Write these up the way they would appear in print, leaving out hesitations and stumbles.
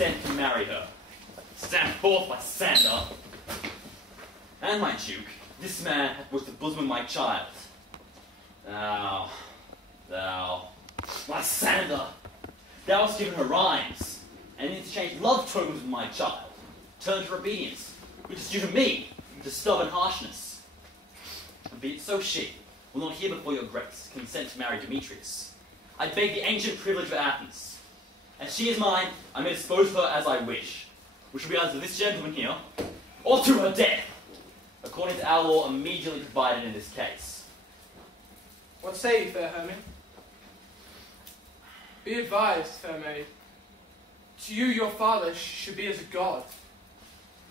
consent to marry her. Stand forth, Lysander. And my duke, this man was the bosom of my child. Thou, Lysander, thou hast given her rhymes, and in exchange love tokens with my child. Turn to obedience, which is due to me, to stubborn harshness. And be it so, she will not hear before your grace consent to marry Demetrius. I beg the ancient privilege of Athens. As she is mine, I may dispose of her as I wish, which will be either to this gentleman here, or to her death, according to our law immediately provided in this case. What say you, fair Hermia? Be advised, fair maid. To you, your father should be as a god,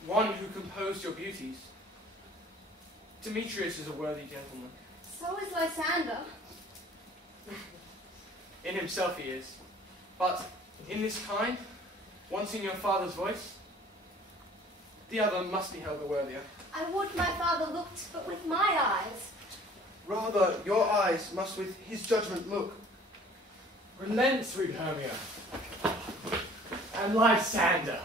one who composed your beauties. Demetrius is a worthy gentleman. So is Lysander. In himself he is. But in this kind, wanting your father's voice, the other must be held the worthier. I would my father looked, but with my eyes. Rather, your eyes must with his judgment look. Relent, sweet Hermia. And Lysander,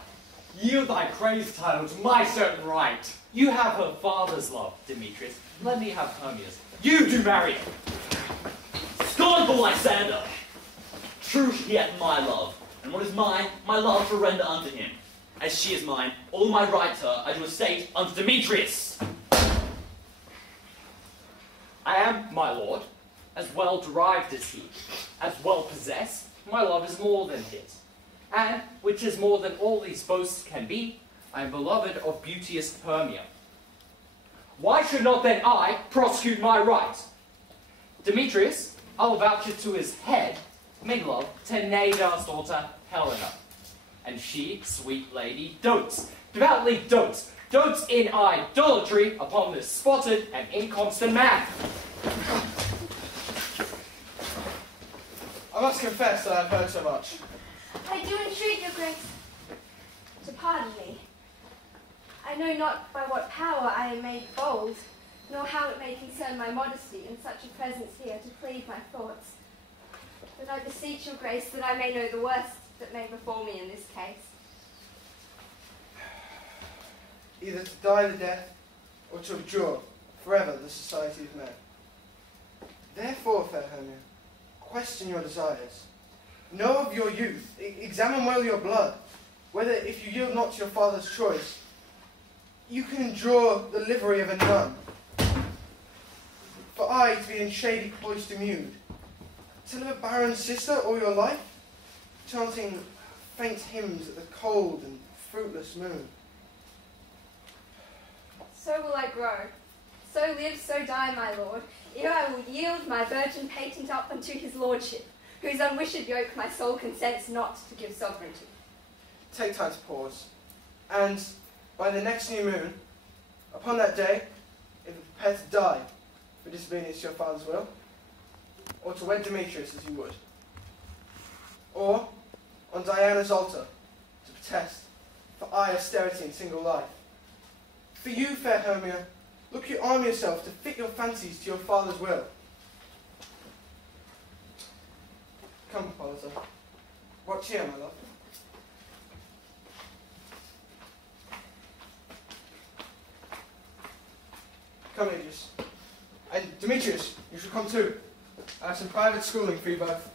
yield thy praise title to my certain right. You have her father's love, Demetrius. Let me have Hermia's. You do marry her. Scornful Lysander! True he hath my love, and what is mine, my love to render unto him. As she is mine, all my right to her I do estate unto Demetrius. I am, my lord, as well derived as he, as well possessed, my love is more than his. And, which is more than all these boasts can be, I am beloved of beauteous Hermia. Why should not then I prosecute my right? Demetrius, I'll vouch it to his head, made love to Neda's daughter Helena. And she, sweet lady, dotes, devoutly dotes in idolatry upon this spotted and inconstant man. I must confess that I have heard so much. I do entreat your grace to pardon me. I know not by what power I am made bold, nor how it may concern my modesty in such a presence here to plead my thoughts. But I beseech your grace that I may know the worst that may befall me in this case. Either to die the death, or to abjure forever the society of men. Therefore, fair Hermia, question your desires. Know of your youth, examine well your blood, whether if you yield not to your father's choice, you can endure the livery of a nun. For I to be in shady cloister mewed, to live a barren sister all your life, chanting faint hymns at the cold and fruitless moon. So will I grow, so live, so die, my lord, ere I will yield my virgin patent up unto his lordship, whose unwished yoke my soul consents not to give sovereignty. Take time to pause, and by the next new moon, upon that day, if you prepare to die for disobedience to your father's will, or to wed Demetrius as you would, or on Diana's altar to protest for austerity and single life. For you, fair Hermia, look you arm yourself to fit your fancies to your father's will. Come, Hippolyta. Watch here, my love. Come, Aegis. And Demetrius, you should come too. I have some private schooling for you both.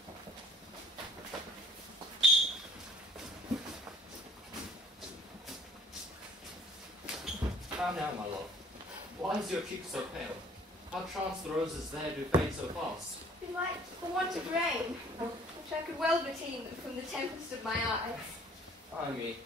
How now, my love? Why is your cheek so pale? How chance the roses there do fade so fast? Be like the want of rain, which I could well redeem from the tempest of my eyes. Ay me,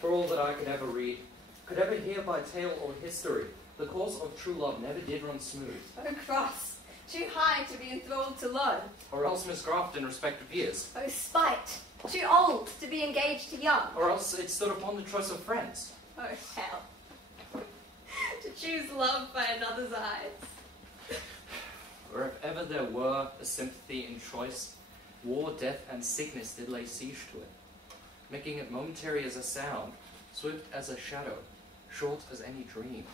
for all that I could ever read, could ever hear by tale or history, the course of true love never did run smooth. Oh, cross, too high to be enthralled to learn. Or else misgraft in respect of years. Oh, spite, too old to be engaged to young. Or else it stood upon the choice of friends. Oh, hell, to choose love by another's eyes. Or if ever there were a sympathy in choice, war, death, and sickness did lay siege to it, making it momentary as a sound, swift as a shadow, short as any dream.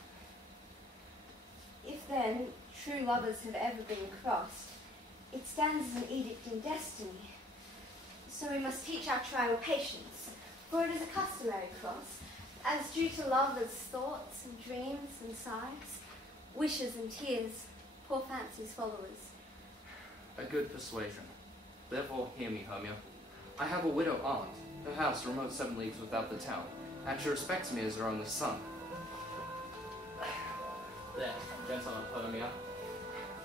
If then true lovers have ever been crossed, it stands as an edict in destiny. So we must teach our trial patience, for it is to Mary Cross, as due to lovers' thoughts and dreams and sighs, wishes and tears, poor fancy's followers. A good persuasion. Therefore, hear me, Hermia. I have a widow aunt, her house remote 7 leagues without the town, and she respects me as her only son. There, gentle Hermia,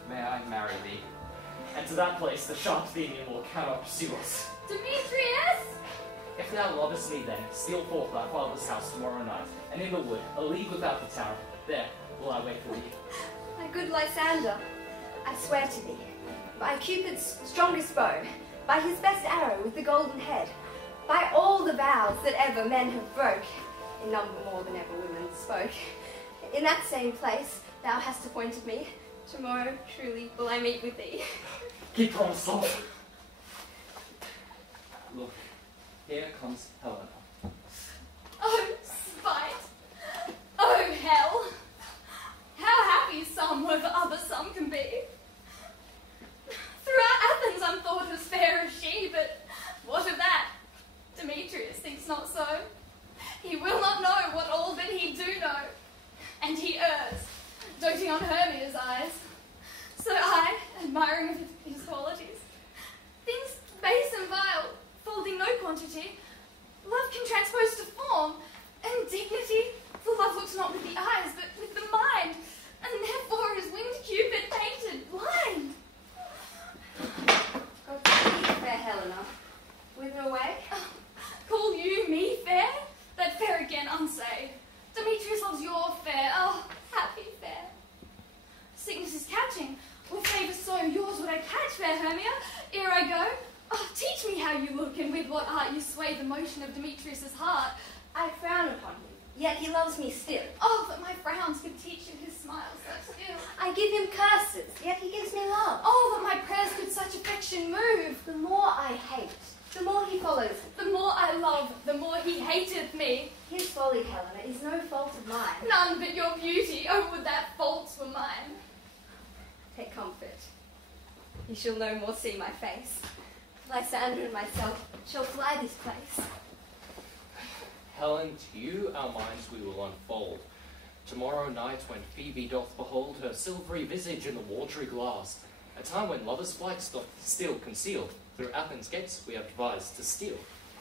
may I marry thee? And to that place the sharp Athenian law cannot pursue us. Demetrius! If thou lovest me then, steal forth thy father's house tomorrow night, and in the wood, a league without the town, there will I wait for thee. My good Lysander, I swear to thee, by Cupid's strongest bow, by his best arrow with the golden head, by all the vows that ever men have broke, in number more than ever women spoke, in that same place thou hast appointed me, tomorrow truly will I meet with thee. Keep promise, love. Look, here comes Helena. Oh, spite! Oh, hell! How happy some over other some can be. Throughout Athens I'm thought as fair as she, but what of that? Demetrius thinks not so. He will not know what all that he do know, and he errs, doting on Hermia's eyes. So I, admiring of his qualities, things base and vile, folding no quantity, love can transpose to form, and dignity, for love looks not with the eyes, but with the mind, and therefore is winged Cupid painted blind. Godspeed, fair Helena. Whither away? Call you me fair? That fair again unsay. Demetrius loves your fair, oh, happy fair. Sickness is catching, with favour so yours would I catch, fair Hermia, ere I go. Oh, teach me how you look, and with what art you sway the motion of Demetrius' heart. I frown upon him, yet he loves me still. Oh, that my frowns could teach him his smiles so still. I give him curses, yet he gives me love. Oh, that my prayers could such affection move. The more I hate, the more he follows. The more I love, the more he hateth me. His folly, Helena, is no fault of mine. None but your beauty, oh, would that faults were mine. Take comfort. You shall no more see my face. Lysander and myself shall fly this place. Helen, to you our minds we will unfold. Tomorrow night when Phoebe doth behold her silvery visage in the watery glass, a time when lovers' flights doth still conceal, through Athens' gates we have devised to steal.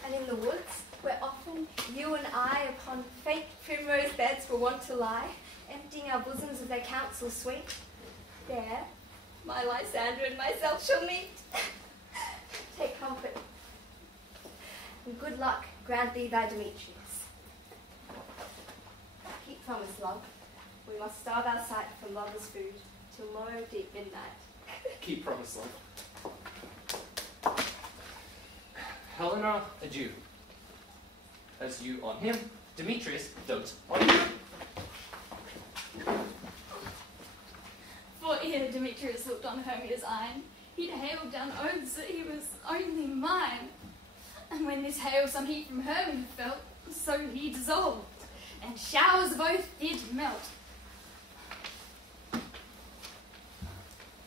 And in the woods, where often you and I upon faint primrose beds were wont to lie, emptying our bosoms of their counsel sweet, there my Lysander and myself shall meet. Take comfort, and good luck grant thee thy Demetrius. Keep promise, love. We must starve our sight from lovers' food till morrow deep midnight. Keep promise, love. Helena, adieu. As you on him, Demetrius, dote on you. For ere Demetrius looked on Hermia's eyne, he'd hailed down oaths that he was only mine. And when this hail some heat from Hermia felt, so he dissolved, and showers of oath did melt.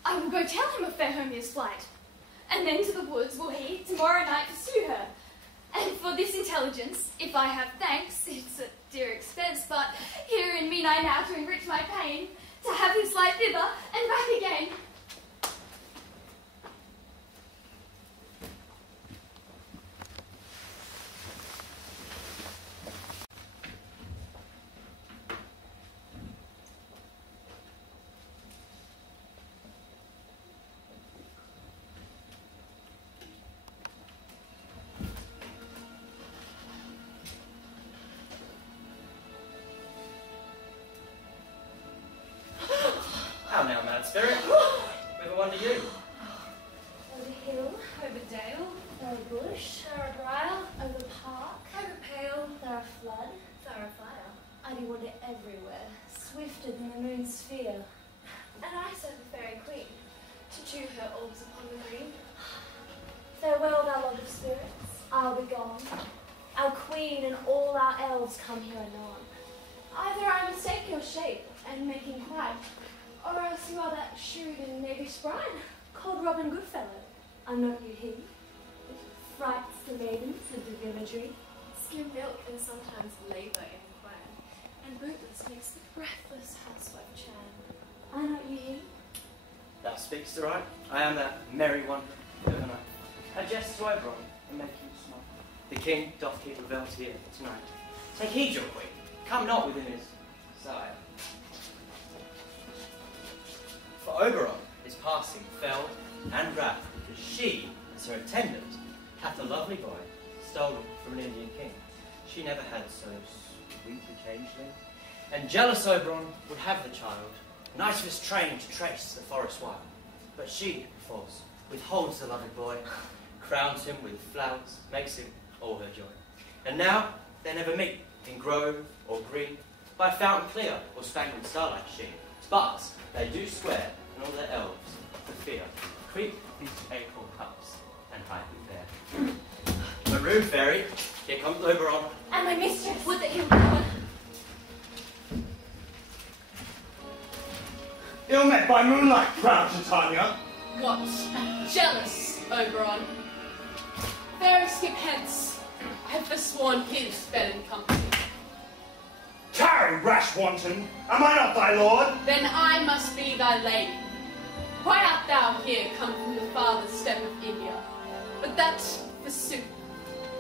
I will go tell him of fair Hermia's flight, and then to the woods will he tomorrow night pursue her. And for this intelligence, if I have thanks, it's at dear expense, but herein mean I now to enrich my pain, to have his flight thither and back again. How now, mad spirit? Whither wander you? Over hill, Over dale, o'er bush, o'er bridle, over park, over pale, o'er flood. thoroughfire. I do wander everywhere, swifter than the moon's sphere. And I serve the fairy queen, to chew her orbs upon the green. Farewell, thou lord of spirits, I'll be gone. Our queen and all our elves come here anon. Either I mistake your shape and make inquire, or else you are that shrewd and knavish brine, called Robin Goodfellow. Are not you he? It frights the maidens of the villagery. Skim milk and sometimes man's labour in the clan, and bootless makes the breathless housewife churn. Are not you he? Thou speakst aright. I am that merry one overnight. I jest to Oberon and make him smile. The king doth keep revels here tonight. Take heed, your queen. Come not within his side. For Oberon is passing fell and wrath, because she, as her attendant, hath a lovely boy stolen from an Indian king. She never had so sweet a changeling. And jealous Oberon would have the child, knight of his train to trace the forest wild. But she, perforce, withholds the lovely boy, crowns him with flowers, makes him all her joy. And now they never meet in grove or green, by fountain clear or spangled starlight sheen. But they do swear, and all their elves, for fear, creep these acorn cups and hide them there. Maroon fairy, here comes Oberon. And my mistress! Would that he would come. Ill met by moonlight, proud Titania. What? Jealous, Oberon? Fair skip hence. I have forsworn his bed and company. Tarry, rash wanton. Am I not thy lord? Then I must be thy lady. Why art thou here come from the farthest step of India? But that, forsooth,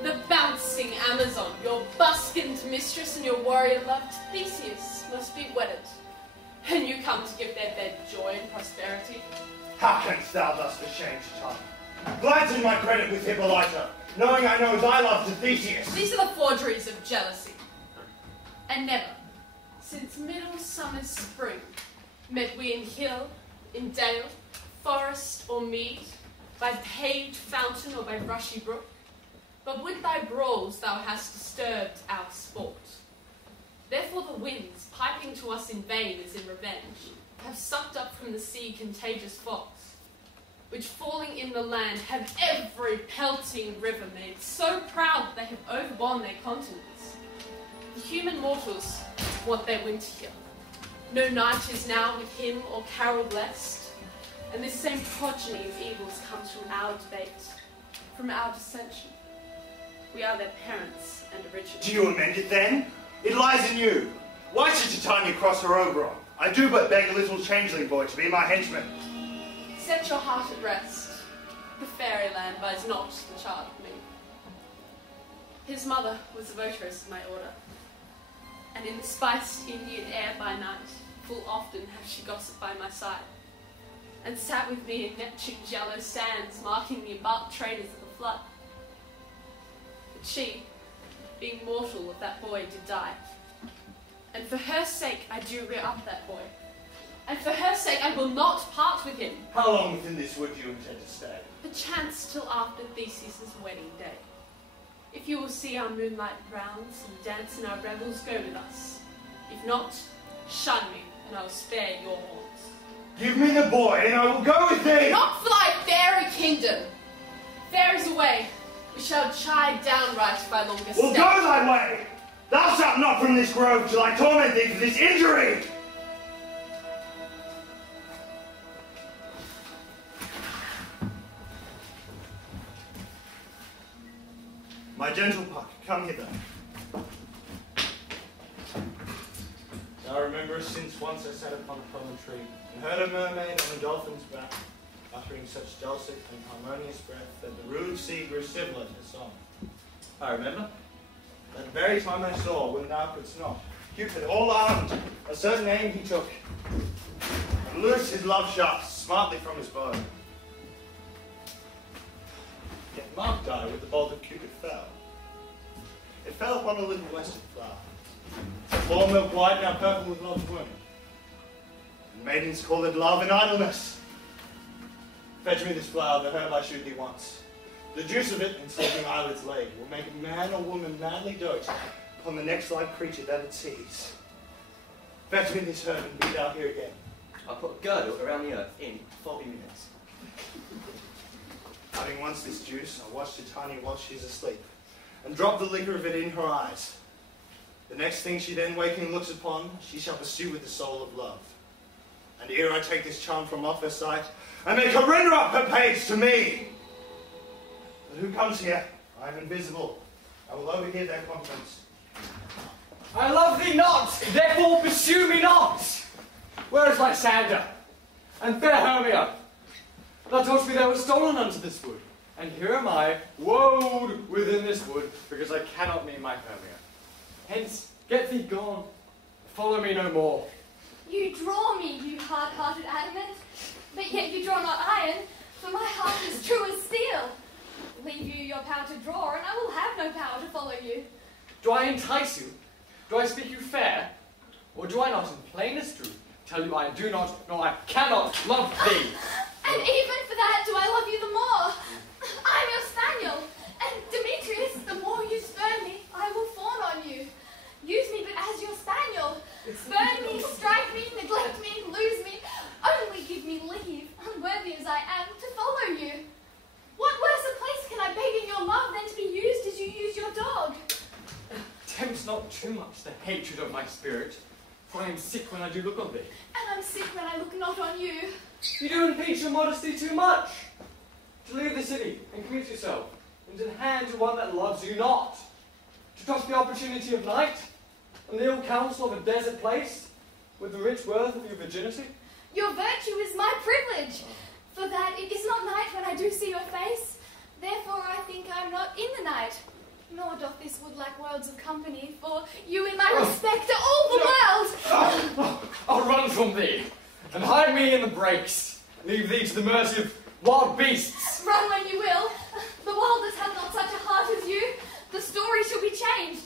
the bouncing Amazon, your buskined mistress and your warrior-loved Theseus must be wedded. And you come to give their bed joy and prosperity? How canst thou thus beshame Titania? Gladden my credit with Hippolyta, knowing I know thy love to Theseus. These are the forgeries of jealousy. And never, since middle summer's spring, met we in hill, in dale, forest or mead, by paved fountain or by rushy brook. But with thy brawls thou hast disturbed our sport. Therefore the winds, piping to us in vain as in revenge, have sucked up from the sea contagious fogs, which falling in the land have every pelting river made so proud that they have overborne their continents. The human mortals want their winter here. No night is now with him or carol blessed, and this same progeny of evils comes from our debate, from our dissension. We are their parents and originals. Do you amend it then? It lies in you. Why should Titania cross her Oberon? I do but beg a little changeling boy to be my henchman. Set your heart at rest. The fairyland buys not the child of me. His mother was a votaress of my order, and in the spiced Indian air by night, full often has she gossiped by my side, and sat with me in Neptune's yellow sands, marking the embarked traders of the flood. But she, being mortal of that boy, did die. And for her sake I do rear up that boy. And for her sake I will not part with him. How long within this wood do you intend to stay? Perchance till after Theseus' wedding day. If you will see our moonlight rounds and dance in our revels, go with us. If not, shun me, and I will spare your haunts. Give me the boy, and I will go with thee! Not for thy fairy kingdom! Fairies away, we shall chide downright by longer stay. Well, go thy way! Thou shalt not from this grove till I torment thee for this injury! My gentle Puck, come hither. Thou rememberest since once I sat upon a fallen tree, and heard a mermaid on a dolphin's back, uttering such dulcet and harmonious breath that the rude sea grew civil at her song. I remember. That very time I saw, when thou couldst not, Cupid, all armed, a certain aim he took, and loosed his love shaft smartly from his bow. Yet marked I with the bolt of Cupid fell. It fell upon a little western flower, full milk white, now purple with love's wound. And maidens call it love and idleness. Fetch me this flower, the herb I shoot thee once. The juice of it, in sleeping eyelids laid, will make man or woman madly dote upon the next live creature that it sees. Fetch me this herb and be thou here again. I'll put a girdle around the earth in 40 minutes. Having once this juice, I watch Titania while she's asleep, and drop the liquor of it in her eyes. The next thing she then waking looks upon, she shall pursue with the soul of love. And ere I take this charm from off her sight, I make her render up her page to me. But who comes here? I am invisible. I will overhear their conference. I love thee not, therefore pursue me not. Where is Lysander? And fair Hermia? Thou toldst me they were stolen unto this wood, and here am I, woed within this wood, because I cannot meet my Hermia. Hence, get thee gone, follow me no more. You draw me, you hard-hearted adamant, but yet you draw not iron, for my heart is true as steel. Leave you your power to draw, and I will have no power to follow you. Do I entice you? Do I speak you fair? Or do I not, in plainest truth, tell you I do not, nor I cannot love thee? And even for that do I love you the more. I'm your spaniel, and Demetrius, the more you spurn me, I will fawn on you. Use me but as your spaniel. Burn me, strike me, neglect me, lose me. Only give me leave, unworthy as I am, to follow you. What worse a place can I beg in your love than to be used as you use your dog? Tempt not too much the hatred of my spirit, for I am sick when I do look on thee. And I'm sick when I look not on you. You do impeach your modesty too much. To leave the city and commit yourself into the hands of one that loves you not. To trust the opportunity of night and the ill counsel of a desert place with the rich worth of your virginity. Your virtue is my privilege, for that it is not night when I do see your face. Therefore I think I am not in the night. Nor doth this wood lack worlds of company, for you in my respect are all the world. I'll run from thee, and hide me in the brakes, leave thee to the mercy of wild beasts. Run when you will. The wildest hath not such a heart as you. The story shall be changed.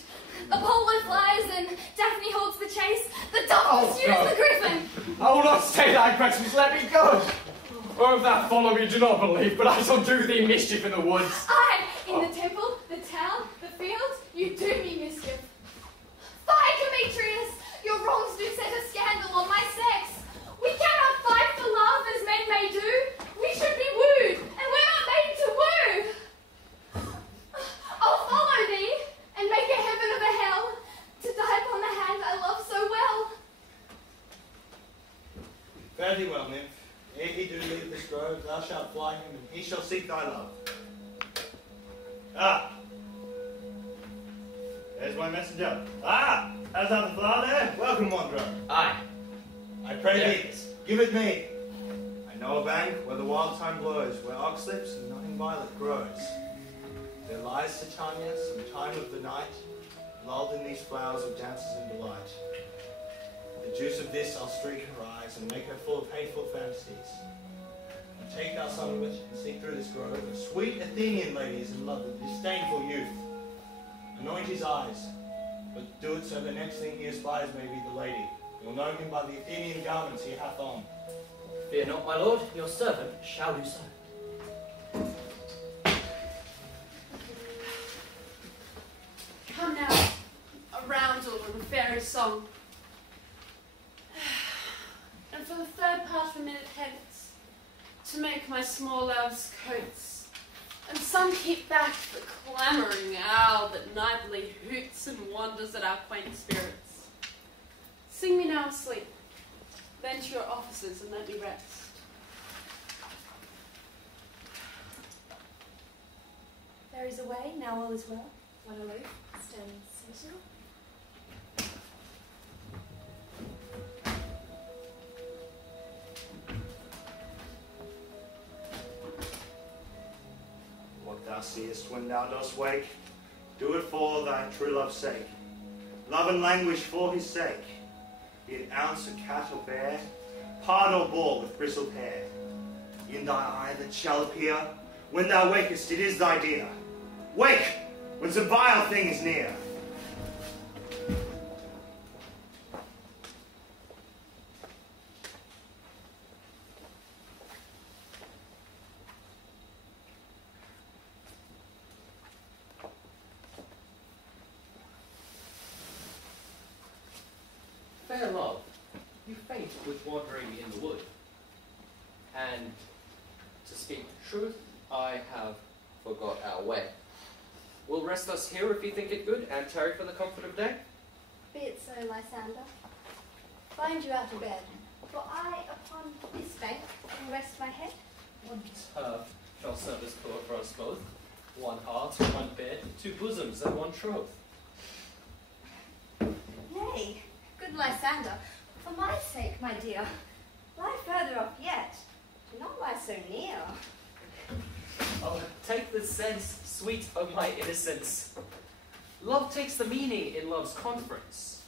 Apollo flies, and Daphne holds the chase. The dove pursues the griffin. I will not stay thy questions, let me go. Or if thou follow me, do not believe, but I shall do thee mischief in the woods. Aye, in the temple, the town, the fields, you do me mischief. Fie, Demetrius! Your wrongs do set a scandal on my sex. We cannot fight for love as men may do. We should be wooed, and we're not made to woo. I'll follow thee, and make a heaven of a hell, to die upon the hand I love so well. Fare thee well, nymph. Ere he do leave this grove, thou shalt fly him, and he shall seek thy love. Ah! There's my messenger. Ah! How's that the flower there? Welcome, wanderer. Aye. I pray There thee, it is. give it me. I know a bank where the wild thyme blows, where oxlips and nothing violet grows. There lies Titania, some time of the night, lulled in these flowers of dances and delight. The juice of this I'll streak her eyes and make her full of hateful fantasies. And take thou some of it and seek through this grove of sweet Athenian ladies in love with disdainful youth. Anoint his eyes, but do it so the next thing he espies may be the lady. You'll know him by the Athenian garments he hath on. Fear not, my lord, your servant shall do so. Come now, a roundel and a fairy song. And for the third part of a minute hence, to make my small loves coats, and some keep back the clamouring owl that nightly hoots and wanders at our quaint spirits. Sing me now asleep, then to your offices and let me rest. There is a way, now all is well. One aloof, stone sentinel. What thou seest when thou dost wake, do it for thy true love's sake. Love and languish for his sake. Be it ounce of cat or bear, pard or boar with bristled hair. In thy eye that shall appear, when thou wakest it is thy dear. Wake, when some vile thing is near. Fair love, you faint with wandering in the wood. And to speak truth, I have forgot our way. We'll rest us here if you think it good, and tarry for the comfort of day. Be it so, Lysander. Find you out of bed, for I upon this bank can rest my head. One turf shall serve as core for us both. One heart, one bed, two bosoms, and one troth. Lysander, for my sake, my dear, lie further off yet. Do not lie so near. Oh, take the sense, sweet of my innocence. Love takes the meaning in love's conference.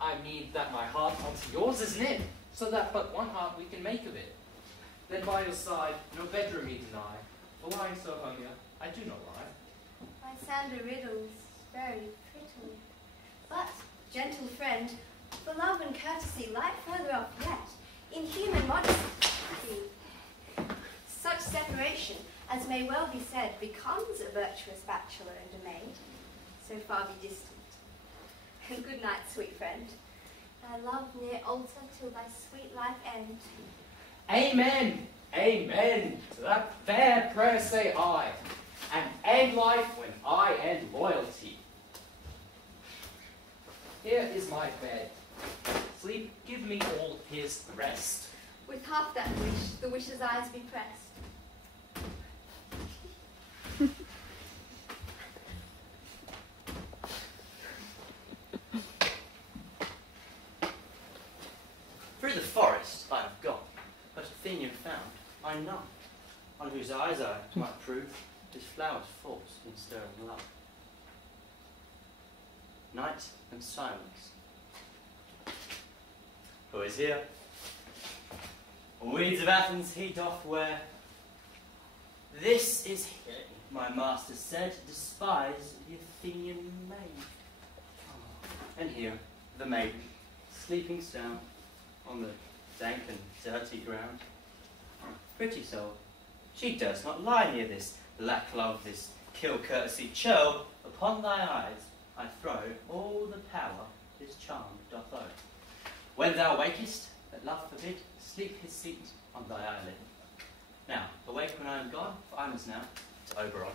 I mean that my heart unto yours is knit, so that but one heart we can make of it. Then by your side, no bedroom me deny, for lying so Hermia, I do not lie. Lysander riddles very prettily. But, gentle friend, for love and courtesy lie further off yet. In human modesty, such separation, as may well be said, becomes a virtuous bachelor and a maid, so far be distant. And good night, sweet friend. Thy love near altar till thy sweet life end. Amen, amen, to that fair prayer say I, and end life when I end loyalty. Here is my bed. Sleep, give me all his rest. With half that wish, the wisher's eyes be pressed. Through the forest I have gone, but Athenian found I none, on whose eyes I might prove his flowers false in stirring love. Night and silence. Who is here? Weeds of Athens he doth wear. This is he, my master said, despise the Athenian maid. And here, the maiden, sleeping sound on the dank and dirty ground. Pretty soul, she durst not lie near this lack love, this kill courtesy churl. Upon thy eyes I throw all the power his charm doth owe. When thou wakest, let love forbid, sleep his seat on thy eyelid. Now, awake when I am gone, for I must now to Oberon.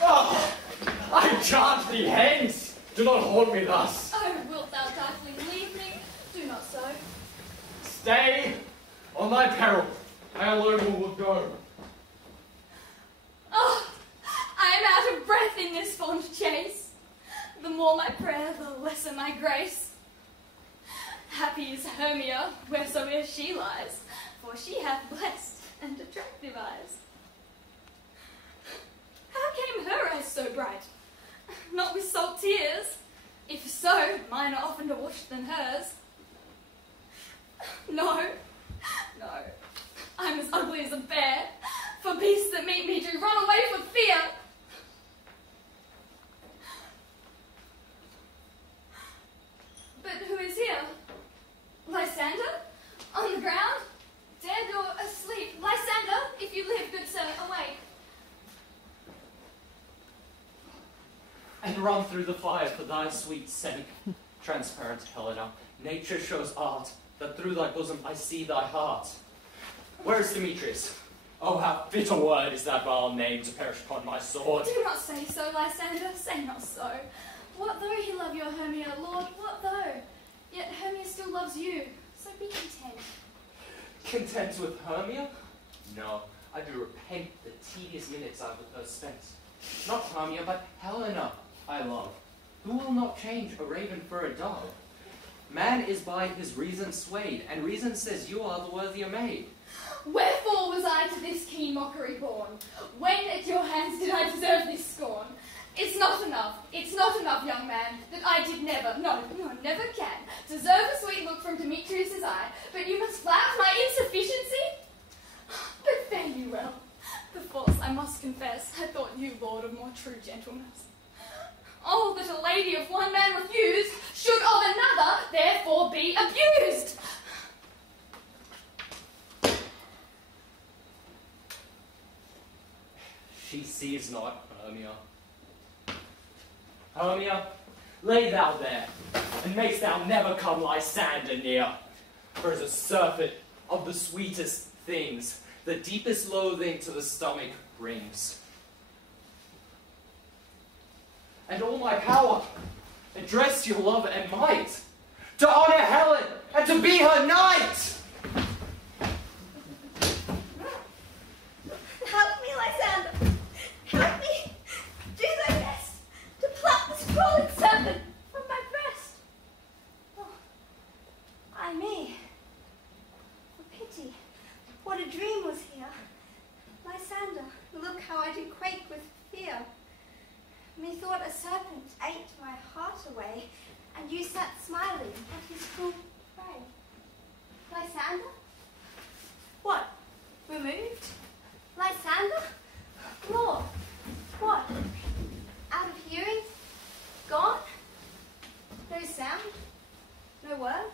Oh, I charge thee hence! Do not haunt me thus! Oh, wilt thou darkling leave me? Do not so. Stay on thy peril. I alone will go. Oh, I am out of breath in this fond chase. The more my prayer, the lesser my grace. Happy is Hermia, wheresoe'er she lies, for she hath blessed and attractive eyes. How came her eyes so bright? Not with salt tears. If so, mine are oftener washed than hers. No, no, I'm as ugly as a bear, for beasts that meet me do run away for fear. But who is here? Lysander? On the ground? Dead or asleep? Lysander, if you live, good sir, awake. And run through the fire for thy sweet sake. Transparent Helena, nature shows art, that through thy bosom I see thy heart. Where is Demetrius? Oh, how fit a word is that vile name to perish upon my sword. Do not say so, Lysander, say not so. What though he love your Hermia, Lord, what though? Yet Hermia still loves you, so be content. Content with Hermia? No, I do repent the tedious minutes I've with her spent. Not Hermia, but Helena I love, who will not change a raven for a dove. Man is by his reason swayed, and reason says you are the worthier maid. Wherefore was I to this keen mockery born? When at your hands did I deserve this scorn? It's not enough, young man, that I did never, no, never can, deserve a sweet look from Demetrius's eye, but you must flout my insufficiency? But fare you well. Perforce, I must confess, I thought you lord of more true gentleness. Oh, that a lady of one man refused, should of another therefore be abused. She sees not Hermia. Hermia, lay thou there, and mayst thou never come Lysander near. For as a surfeit of the sweetest things, the deepest loathing to the stomach brings. And all my power, address your love and might, to honour Helen, and to be her knight! Help me, Lysander. Help me. Do thy best to pluck this crawling serpent from my breast. Oh, ay me. For pity, what a dream was here. Lysander, look how I do quake with fear. Methought a serpent ate my heart away, and you sat smiling at his cruel prey. Lysander? What? Removed? Lysander? Lord, what? Out of hearing? Gone? No sound? No word?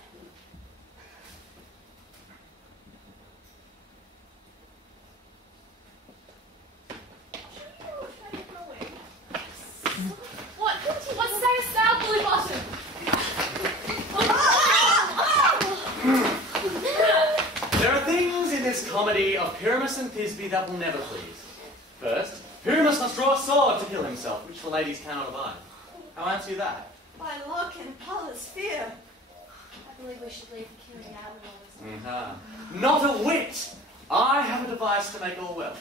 What sayest thou, bully bottom? There are things in this comedy of Pyramus and Thisbe that will never please. First, Pyramus must draw a sword to kill himself, which the ladies cannot abide. How answer you that? By look and Apollo's fear. I believe we should leave the killing out of all this. Not a whit! I have a device to make all well.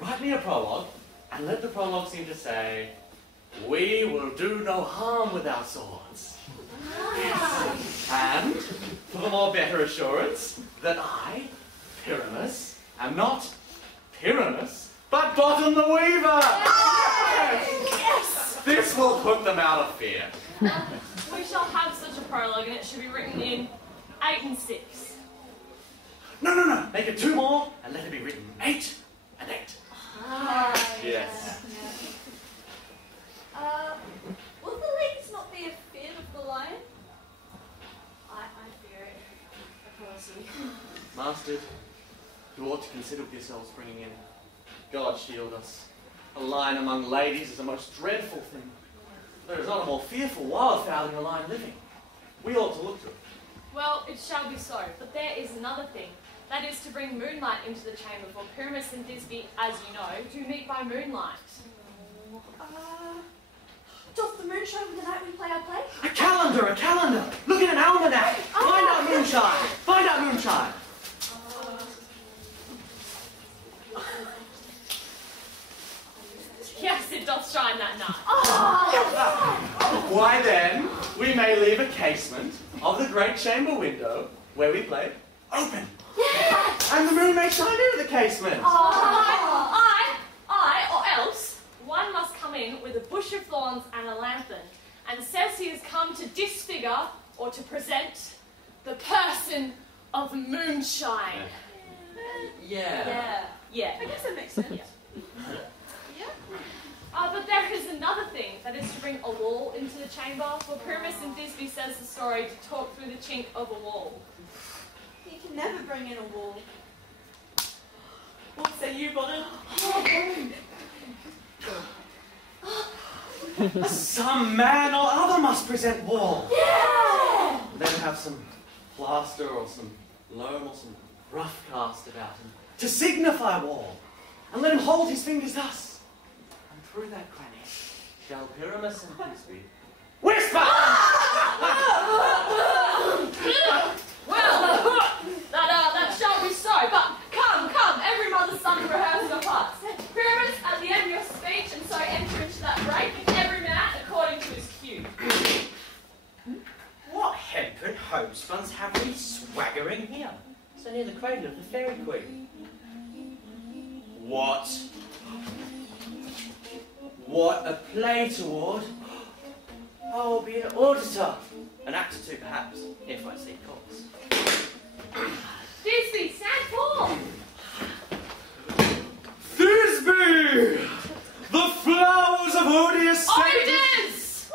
Write me a prologue, and let the prologue seem to say, we will do no harm with our swords. Yes. And, for the more better assurance, that I, Pyramus, am not Pyramus, but Bottom the Weaver! Yes! This will put them out of fear. We shall have such a prologue, and it should be written in 8 and 6. No. Make it 2 more, and let it be written 8 and 8. Yes. Will the ladies not be afraid of the lion? I fear it. I promise you. Mastered, you ought to consider with yourselves bringing in. God shield us. A lion among ladies is a most dreadful thing. There is not a more fearful wildfowl than a lion living. We ought to look to it. Well, it shall be so, but there is another thing. That is to bring moonlight into the chamber, for Pyramus and Thisbe, as you know, do meet by moonlight. Doth the moon show the night we play our play? A calendar! Look at an almanac! Find out moonshine! Yes, it doth shine that night. Why then, we may leave a casement of the great chamber window where we play open. And the moon may shine into the casement. Or else, one must come in with a bush of thorns and a lanthorn, and says he has come to disfigure or to present the person of moonshine. Yeah. I guess that makes sense. But there is another thing, that is to bring a wall into the chamber, for Pyramus and Thisbe says the story to talk through the chink of a wall. You can never bring in a wall. What say you, Bonnet? Some man or other must present wall. Yeah! Then have some plaster or some loam or some rough cast about him to signify wall, and let him hold his fingers thus. And through that cranny shall Pyramus and Thisbe whisper! Well, that shall be so, but come, every mother's son rehearse your parts. Pyramus, at the end of your speech, and so enter into that break, every man according to his cue. What hempen homespuns have we swaggering here, so near the cradle of the fairy queen? What a play toward! I'll be an auditor, an actor too, perhaps, if I see cause. Thisbe, stand forth! Thisbe! The flowers of odious Odors!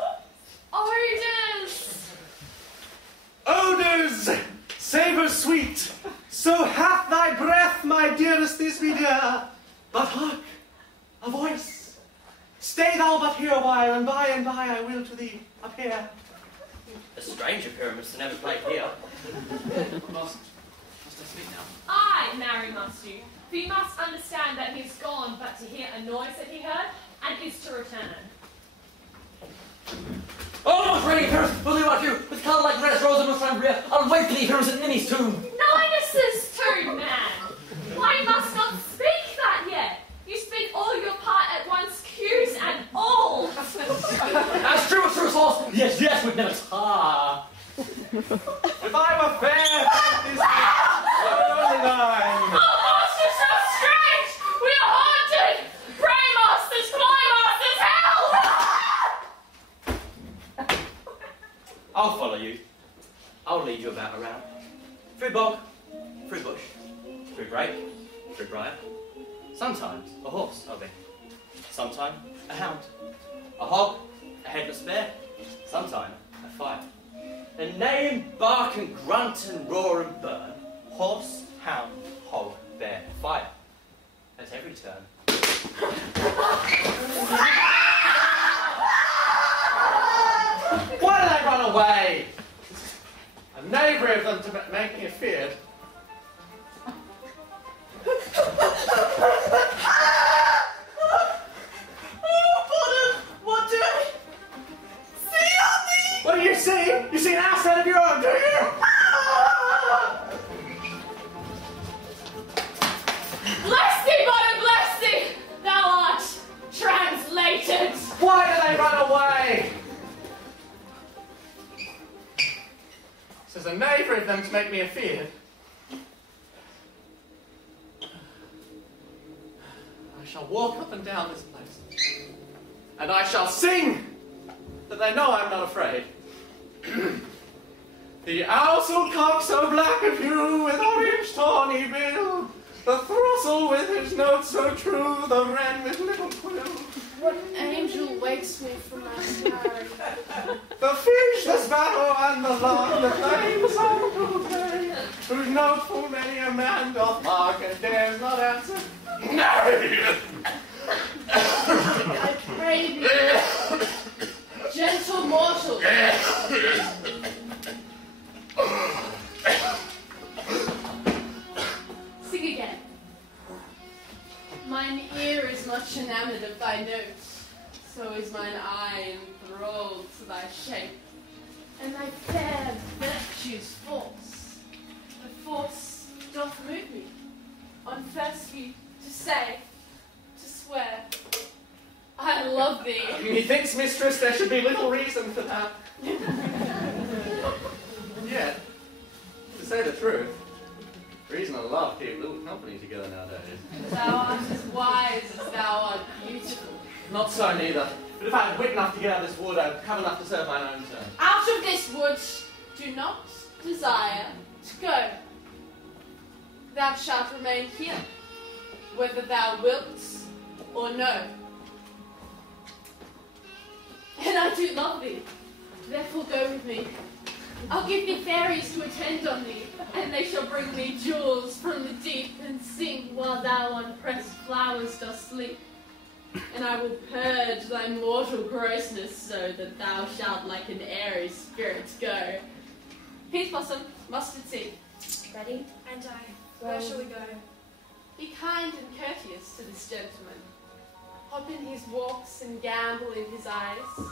Odors! Savour sweet, so hath thy breath, my dearest Thisbe dear. But hark, a voice. Stay thou but here a while, and by I will to thee appear. A stranger Pyramus never played here. Must I speak now? Aye, marry must you. For you must understand that he is gone but to hear a noise that he heard, and is to return. Almost ready, Perth. Will you want you? With colour like red rose and career. I'll wait till he hears at Ninny's tomb. Ninus's tomb, man! Why must not speak that yet? You speak all your part at once, cues and all. As true, horse. Yes, yes, we'd never tar. If I were fair, this only line. Oh, monsters so strange! We are haunted! Pray masters, fly masters, help! I'll follow you. I'll lead you about around. Through bog, through bush, through brake, through briar. Sometimes a horse I'll be. Sometime a hound. A hog, a headless bear. Sometime a fire. And neigh and bark and grunt and roar and burn. Horse, hound, hog, bear, fire. At every turn. Why did they run away? A neighbour of them to make me afeard. What do I see on me? What do you see? You see an ass out of your own, do you? Bless thee, bottom, bless thee! Thou art translated! Why do they run away? Says a neighbour of them to make me afeard. I shall walk up and down this place, and I shall sing that they know I'm not afraid. The ousel cock so black of hue, with orange tawny bill, the throstle with his notes so true, the wren with little quill. What angel wakes me from my snare? The fish, the sparrow, and the lark, the flames of the day, whose note full many a man doth mark, and dares not answer. No! I pray thee, gentle mortal. Sing again. Mine ear is much enamoured of thy notes, so is mine eye enthralled to thy shape, and thy fair virtue's force. The force doth move me, on first view, to say, to swear, I love thee. Methinks, mistress, there should be little reason for that. Yet, to say the truth, reason and love keep little company together nowadays. Thou art as wise as thou art beautiful. Not so neither. But if I had wit enough to get out of this wood, I'd have enough to serve mine own turn. Out of this wood, do not desire to go. Thou shalt remain here, whether thou wilt or no. And I do love thee, therefore go with me. I'll give thee fairies to attend on thee, and they shall bring thee jewels from the deep and sing while thou on pressed flowers dost sleep. And I will purge thy mortal grossness so that thou shalt like an airy spirit go. Peace blossom, mustard seed. Ready? And I. Where shall we go? Be kind and courteous to this gentleman. Hop in his walks and gamble in his eyes.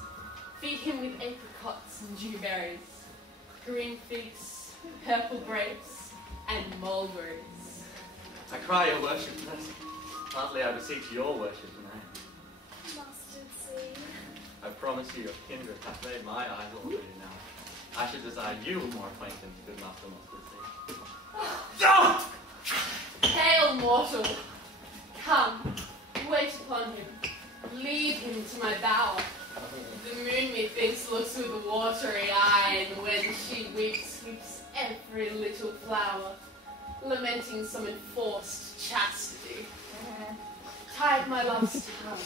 Feed him with apricots and dewberries, green figs, purple grapes, and mulberries. I cry your worship, blessed. Partly I beseech your worship tonight. Mustard seed. I promise you your kindred hath made my eyes already now. I should desire you more acquaintance with Master Mustard Seed. Hail, mortal! Come, wait upon him. Lead him to my bower. The moon, methinks, looks with a watery eye, and when she weeps, weeps every little flower, lamenting some enforced chastity. Tide my love's tongue.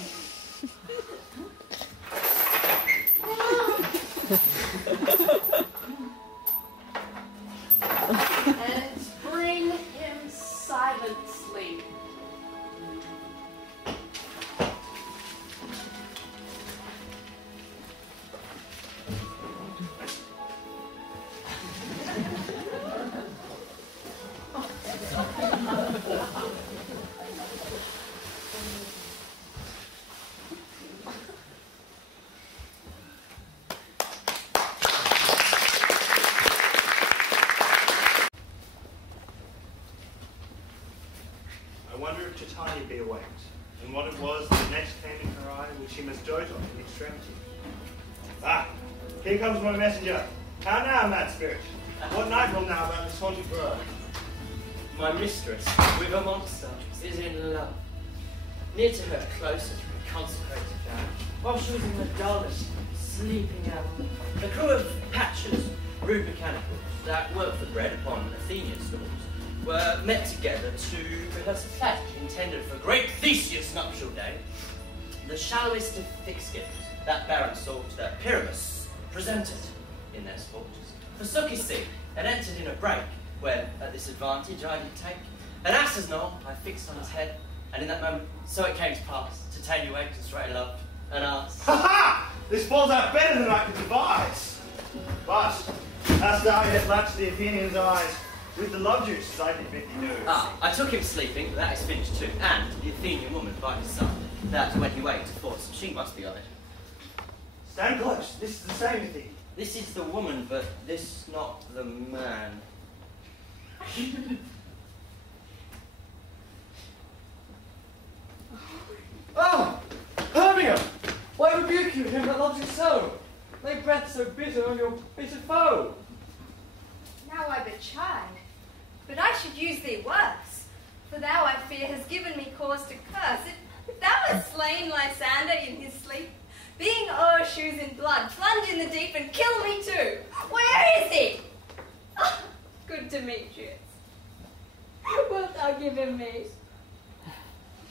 And bring him silently. tiny bee awaked, and what it was that next came in her eye, which she must dote on in extremity. Ah, here comes my messenger. How now, mad spirit? What night will now about this haunted grove? My mistress, with a monster, is in love. Near to her, closer to her consecrated vow, while she was in the dullest, sleeping out. A crew of patchers, rude mechanicals, that worked for bread upon Athenian stalls, were met together to rehearse a play intended for great Theseus' nuptial day. The shallowest of thick skins, that barren sort that Pyramus presented in their sports. Forsook his seat, and entered in a break, where, at this advantage, I did take an ass's knoll I fixed on his head, and in that moment, so it came to pass, to tell you and straight loved, and asked. Ha ha! This falls out better than I could devise. But, hast thou yet latched the Athenian's eyes with the love juice as I did bid thee do? Ah, I took him sleeping, but that is finished too, and the Athenian woman by his side, that when he waked, thought she must be on it. Stand close, this is the same thing. This is the woman, but this not the man. Oh! Hermia! Why rebuke you him that loves you so? Lay breath so bitter on your bitter foe. Now I but chide, but I should use thee worse. For thou, I fear, hast given me cause to curse. If thou hast slain Lysander in his sleep, being o'ershoes in blood, plunge in the deep and kill me too. Where is he? Oh, good Demetrius. Wilt thou give him me?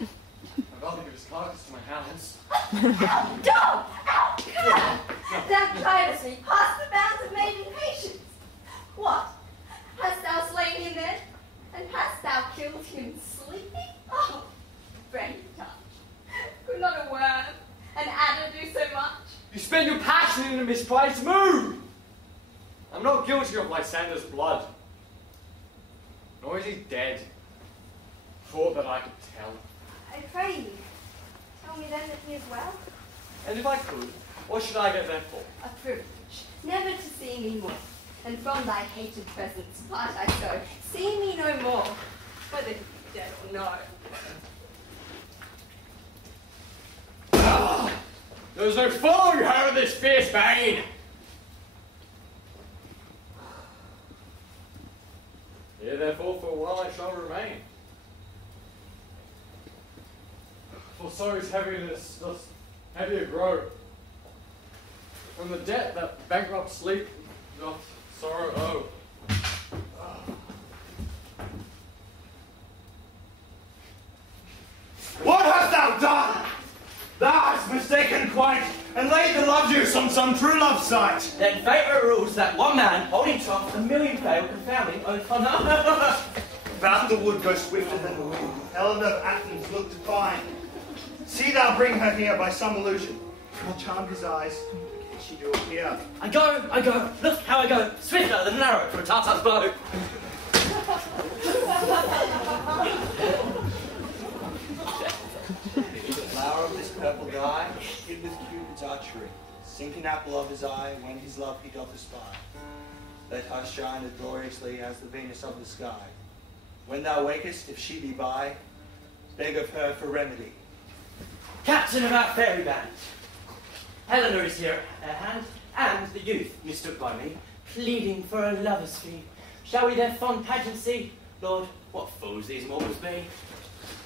I'd rather give his carcass to my hounds. Out, dog! Out, cur! Thou drivest me past the bounds of maiden patience. What? Hast thou slain him then? And hast thou killed him sleeping? Oh, friend touch. Could not a worm, an adder do so much? You spend your passion in a misplaced mood. I'm not guilty of Lysander's blood. Nor is he dead. Thought that I could tell. I pray you, tell me then that he is well. And if I could, what should I get there for? A privilege, never to see me more. And from thy hated presence part I so. See me no more, whether he be dead or no. Ah, there's no following her with this fierce bane. Here therefore for a while I shall remain. For so his heaviness does heavier grow. From the debt that bankrupt sleep doth sorrow owe. What hast thou done? Thou hast mistaken quite, and laid the love juice on some true love sight. Then fate rules that one man, holding trough, a million fail, confounding oath on About the wood go swifter than the wind. Helen of Athens look to find. See thou bring her here by some illusion. I'll charm his eyes, can she do appear? I go, look how I go, swifter than an arrow from a Tartar's bow. The flower of this purple dye, hid with Cupid's archery, sinking apple of his eye, when his love he doth espy. Let her shine as gloriously as the Venus of the sky. When thou wakest, if she be by, beg of her for remedy. Captain of our fairy band, Helena is here at hand, and the youth, mistook by me, pleading for a lover's fee. Shall we their fond pageant see? Lord, what fools these mortals be!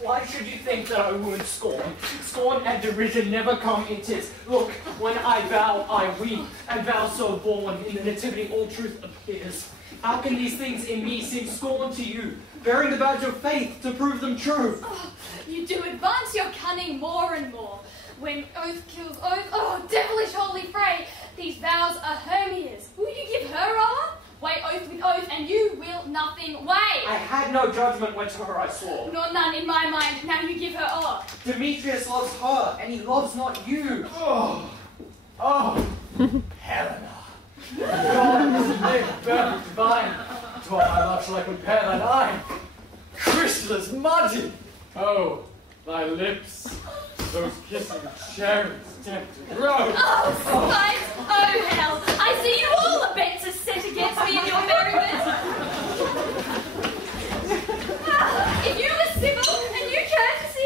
Why should you think that I would scorn? Scorn and derision never come in tis. Look, when I vow, I weep, and vow so born, in the nativity all truth appears. How can these things in me seem scorn to you, bearing the badge of faith to prove them true? Oh, you do advance your cunning more and more. When oath kills oath, oh, devilish holy fray, these vows are Hermia's. Will you give her over? Weigh oath with oath, and you will nothing weigh. I had no judgment when to her I swore. Nor none in my mind, now you give her o'er. Demetrius loves her, and he loves not you. Oh, Helena. God is perfect divine. To all my love shall I compare thine eye. crystallis muddy. Oh, thy lips, those kissing cherries tempt to grow. Oh, spite! Oh, hell! I see you all bent to set against me in your merriment. If you were civil and you courteous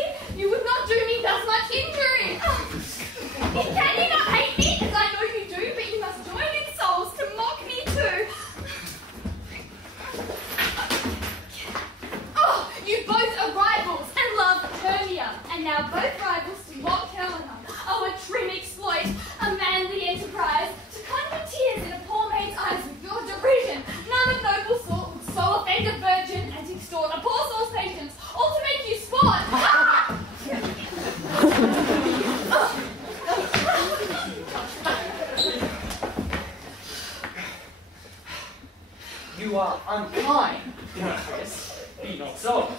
You are unkind, Demetrius. Be not so,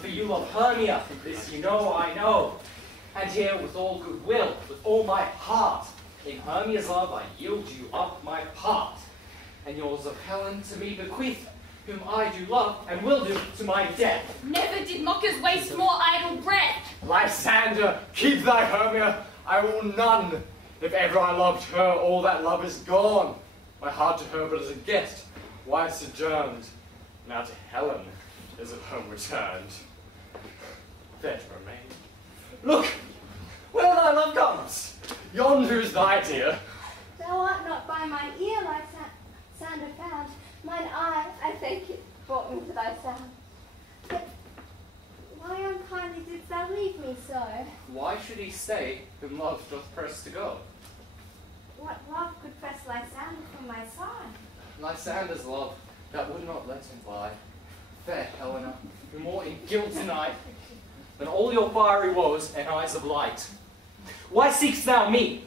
for you love Hermia, this you know I know. And here, with all goodwill, with all my heart, in Hermia's love I yield you up my part, and yours of Helen to me bequeath, whom I do love and will do to my death. Never did mockers waste more idle breath. Lysander, keep thy Hermia, I will none. If ever I loved her, all that love is gone. My heart to her but as a guest, why sojourned? Now to Helen is of home returned. There to remain. Look, where thy love comes. Yonder is thy dear. Thou art not by mine ear, Lysander found. Mine eye, I thank it, brought me to thy sound. But why unkindly didst thou leave me so? Why should he stay, whom love doth press to go? What love could press Lysander from my side? Lysander's love, that would not let him lie. Fair Helena, you're more in guilt tonight than all your fiery woes and eyes of light. Why seek'st thou me?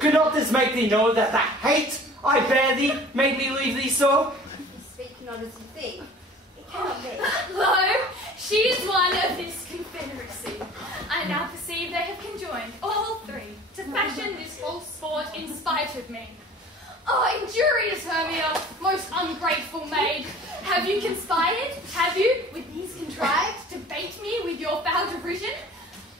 Could not this make thee know that the hate I bear thee made me leave thee so? You speak not as you think. It cannot be. Lo, she is one of this confederacy. I now perceive they have conjoined, all three, to fashion this false sport in spite of me. Oh, injurious Hermia, most ungrateful maid, have you conspired, have you, with these contrived, to bait me with your foul derision?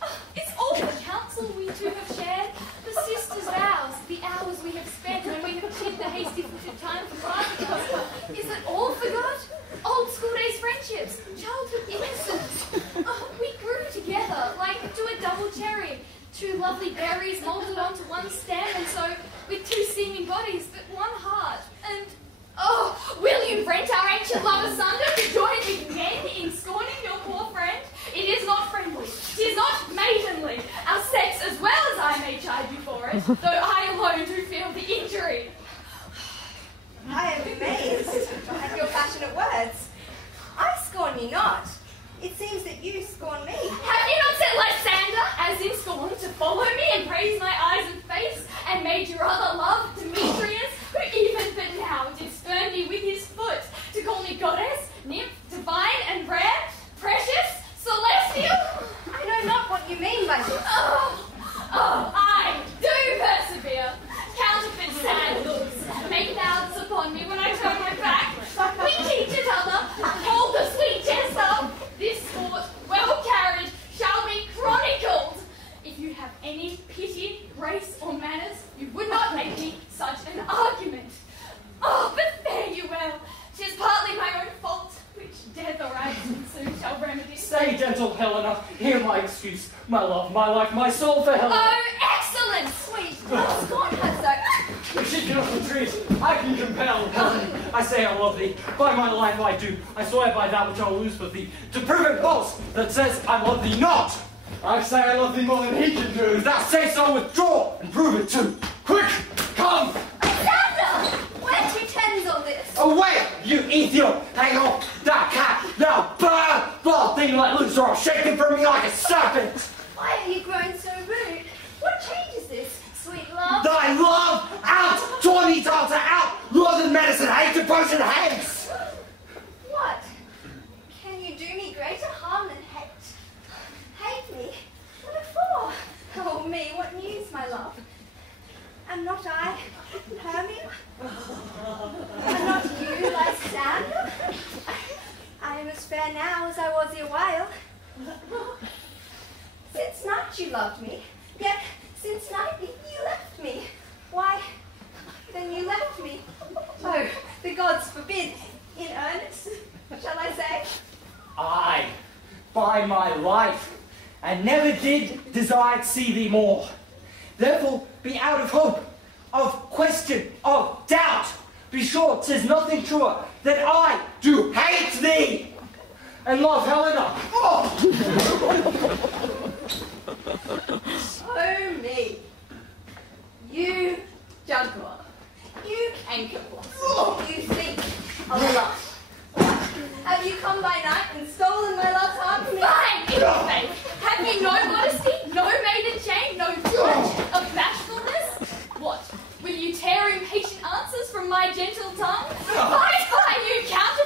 Oh, is all the counsel we two have shared, the sisters' vows, the hours we have spent when we have chid the hasty-footed time for parting, is it all forgot? Old school days friendships, childhood innocence. Oh, we grew together like to a double cherry, two lovely berries moulded onto one stem, and so with two seeming bodies but one heart. And oh, will you rent our ancient love asunder to join with men in scorning your poor friend? It is not friendly, it is not maidenly, our sex as well as I may chide you for it, though I alone do feel the injury. I am amazed at your passionate words. I scorn you not. It seems that you scorn me. Have you not sent Lysander, as in scorn, to follow me and praise my eyes and face, and made your other love, Demetrius, who even but now did spurn me with his foot, to call me goddess, nymph, divine and rare, precious, celestial? I know not what you mean by this. Oh, I do persevere. Counterfeit sad looks, make vows upon me when I turn my back. We teach each other, hold the sweet jester. This sport, well carried, shall be chronicled. If you have any pity, grace, or manners, you would not make me such an argument. Oh, but fare you well. 'Tis partly my own fault, which death or accident soon shall remedy. Stay, gentle Helena, hear my excuse, my love, my life, my soul for Helena. Oh, excellent, sweet. I scorn her so. If she cannot retreat, I can compel. Helen, I say I love thee. By my life I do. I swear by that which I'll lose for thee, to prove it false, that says I love thee not. I say I love thee more than he can do. If thou say so, withdraw, and prove it too. Quick, come! Lysander! Where pretends all this? Away, you Ethiop! Hang on, that cat! Now burn! Blood thing let loose, or I'll shake it from me like a serpent! Why are you growing so rude? What change is this, sweet love? Thy love out! 20 times out! Love and medicine, hate to potion hence! What? Can you do me greater harm than hate? Hate me? What for? Oh me, what news, my love? Am not I Hermia? Am not you Lysander? I am as fair now as I was erewhile. Since night you loved me, yet since night you left me. Why, then you left me. Oh, the gods forbid. In earnest, shall I say? I, by my life, and never did desire to see thee more. Therefore, be out of hope, of question, of doubt. Be sure 'tis nothing truer that I do hate thee and love Helena. Oh! Oh me. You juggler. You cankerblossom. You think of love. Have you come by night and stolen my love's heart from me? Fine, in your faith. Have you no modesty, no maiden shame, no touch of bashfulness? What, will you tear impatient answers from my gentle tongue? Fie, you counter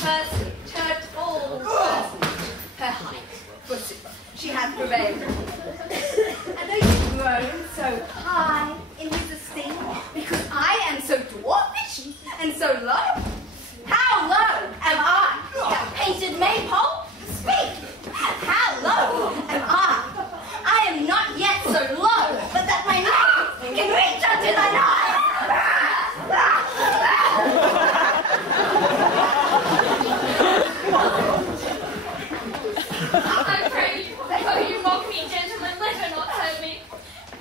Firstly, church all firstly, her height, pussy, she hath prevailed. And though you grown so high in his esteem, because I am so dwarfish and so low, how low am I, that painted maypole? Speak! How low am I? I am not yet so low, but that my knife can reach unto thine eyes! I pray you, though you mock me, gentlemen, let her not hurt me.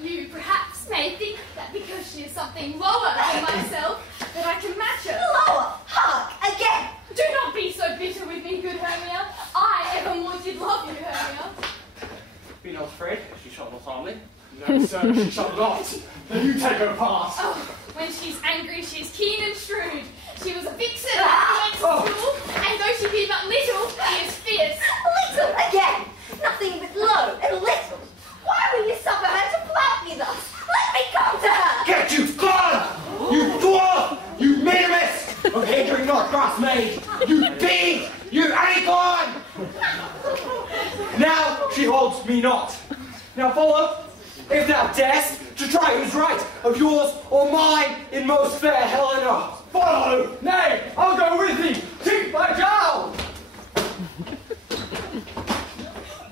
You perhaps may think that because she is something lower than myself, that I can match her. Lower! Hark! Again! Do not be so bitter with me, good Hermia. I evermore did love you, Hermia. Be not afraid, she shall not harm me. No, sir, she shall not. Then you take her part. Oh, when she's angry, she's keen and shrewd. She was a vixen at the school, and though she be but little, she is fierce. Little again! Nothing but low and little. Why will you suffer her to flout me thus? Let me come to her! Get you gone! You dwarf! You minimus! Of hindering not grass maid! You beast! You acorn! Now she holds me not. Now follow, if thou darest, to try who's right, of yours or mine, in most fair Helena. Follow! Nay, I'll go with thee! Keep my jowl!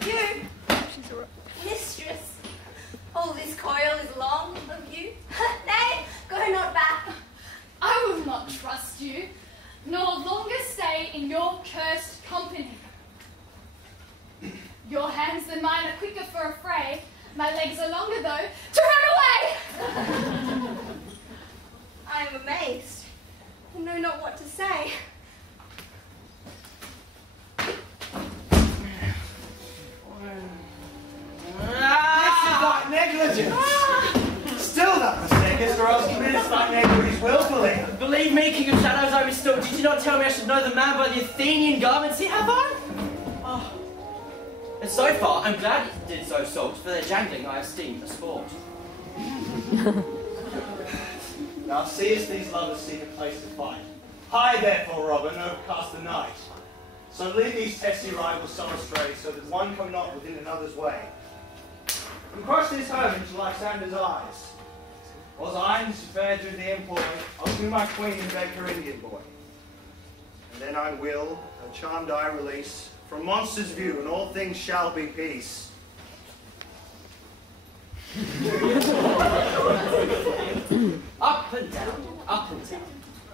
You, mistress, all this coil is long of you. Nay, go not back. I will not trust you, nor longer stay in your cursed company. Your hands than mine are quicker for a fray. My legs are longer, though, to run away! I am amazed, and know not what to say. This is thy negligence! Still thou mistakest, or else committest thy knaveries willfully. Believe me, King of Shadows, I restore. Did you not tell me I should know the man by the Athenian garments he have on? Oh. And so far, I'm glad he did so salt, for their jangling I esteem a sport. Thou seest these lovers seek a place to fight. Hie therefore, Robin, overcast the night. So lead these testy rivals some astray, so that one come not within another's way. And crush this home into Lysander's eyes. Was I to fare through the employ, I'll to my queen and beg her Indian boy. And then I will, a charmed eye release, from monsters' view, and all things shall be peace. Up and down, up and down.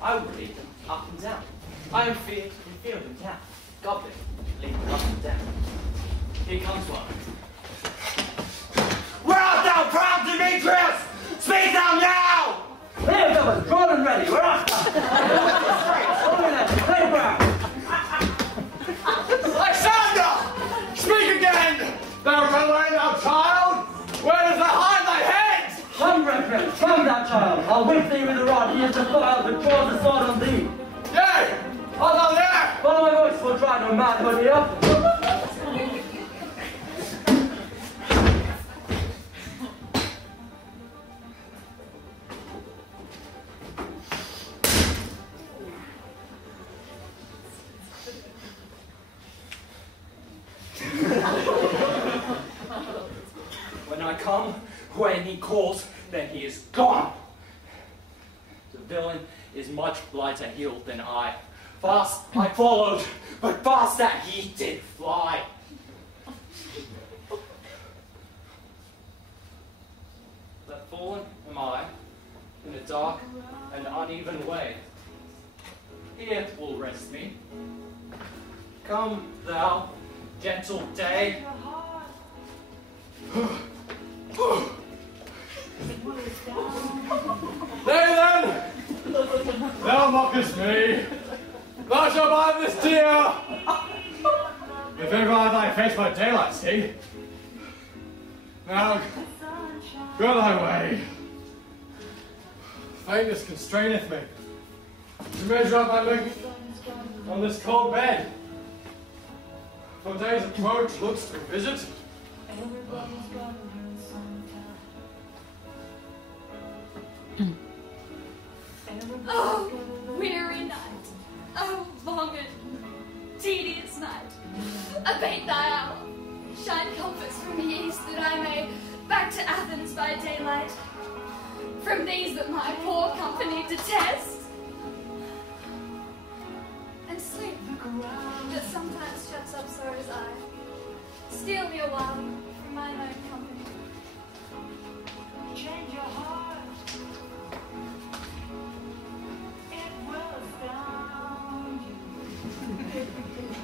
I will lead them up and down. I am feared in field and town. Goblin, lead them up and down. Here comes one. Where art thou, proud Demetrius? Speak thou now! Here, fellas, drawn and ready. We're off. Over there, play brown. Lysander! Speak again! Thou runaway, thou child! Where does thou hide thy head? Come, reverend, come, thou child. I'll whip thee with a rod. He is defiled, but draws the sword on thee. Yea! Art thou there? Follow my voice, we'll try no manhood here. When I come, when he calls, then he is gone. The villain is much lighter heeled than I. Fast I followed, but faster he did fly. But fallen am I in a dark and uneven way. Here will rest me. Come, thou gentle day. Nay then! Thou mockest me. Thou shalt buy this tear. If ever I thy face by daylight see. Now, go thy way. Faintness constraineth me to measure up my length on this cold bed. For days approach looks to visit. Oh, weary night. Oh, longed tedious night. Abate thy hour. Shine comforts from the east, that I may back to Athens by daylight. From these that my poor company detest. And sleep, that sometimes shuts up sorrow's eye. Steal me a while from mine own company. Change your heart. It will astound you.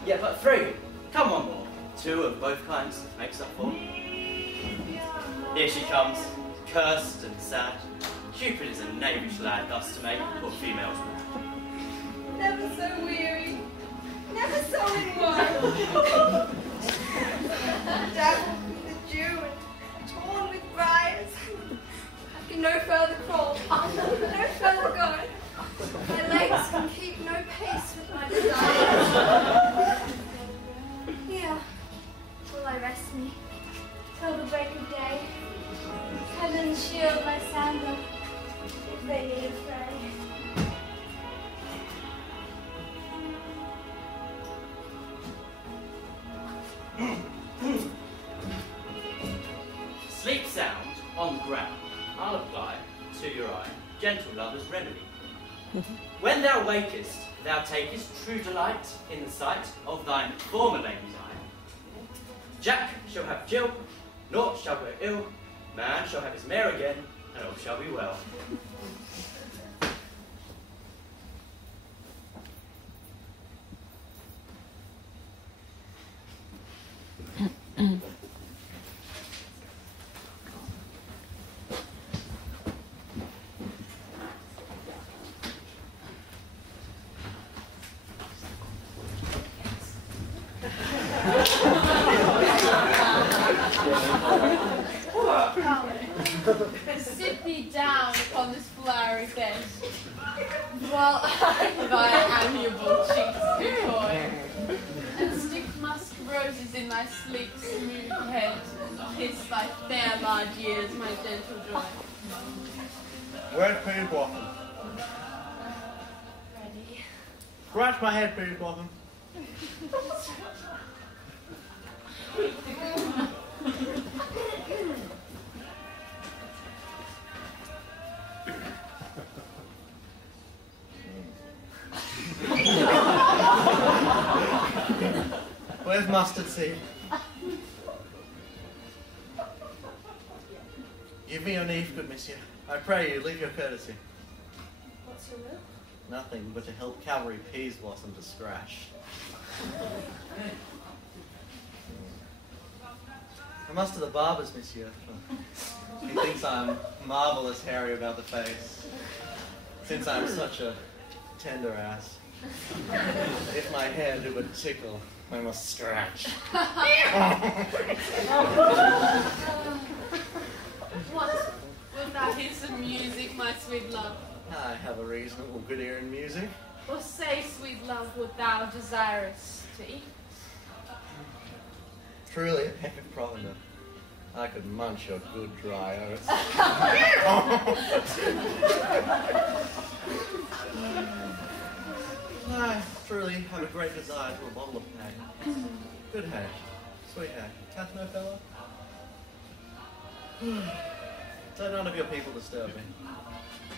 Yeah, but three. Come on, more. Two of both kinds makes up four. Here she comes, cursed and sad. Cupid is a knavish lad, thus to make poor females mad. Never so weary, never so in woe. Dabbled with the dew and torn with briars. I can no further crawl, no further go. My legs can keep no pace with my desires. Here will I rest me till the break of day. Heaven shield my sandal if they need a fray. Sleep sound on the ground. I'll apply to your eye gentle lover's remedy. When thou wakest, thou takest true delight in the sight of thine former lady's eye. Jack shall have Jill, naught shall go ill, man shall have his mare again, and all shall be well. Sit thee down upon this flowery bed, while I thy amiable cheeks decoy, and stick musk roses in thy sleek, smooth head, kiss thy fair large ears, my gentle joy. Where's Peterbottom? Ready. Scratch my head, Peterbottom. Where's mustard seed? Give me your knee, good monsieur. I pray you, leave your courtesy. What's your will? Nothing but to help cavalry peas blossom to scratch. I must to the barber's, monsieur. He thinks I'm marvellous hairy about the face, since I'm such a tender ass. If my hair do but tickle, I must scratch. What? Wilt thou hear some music, my sweet love? I have a reasonable good ear in music. Or say, sweet love, what thou desirest to eat? Truly a peck of provender. I could munch your good dry oats. I truly have a great desire for a bottle of hay. Good hay. Sweet hay. Hath no fellow? Let none of your people disturb me.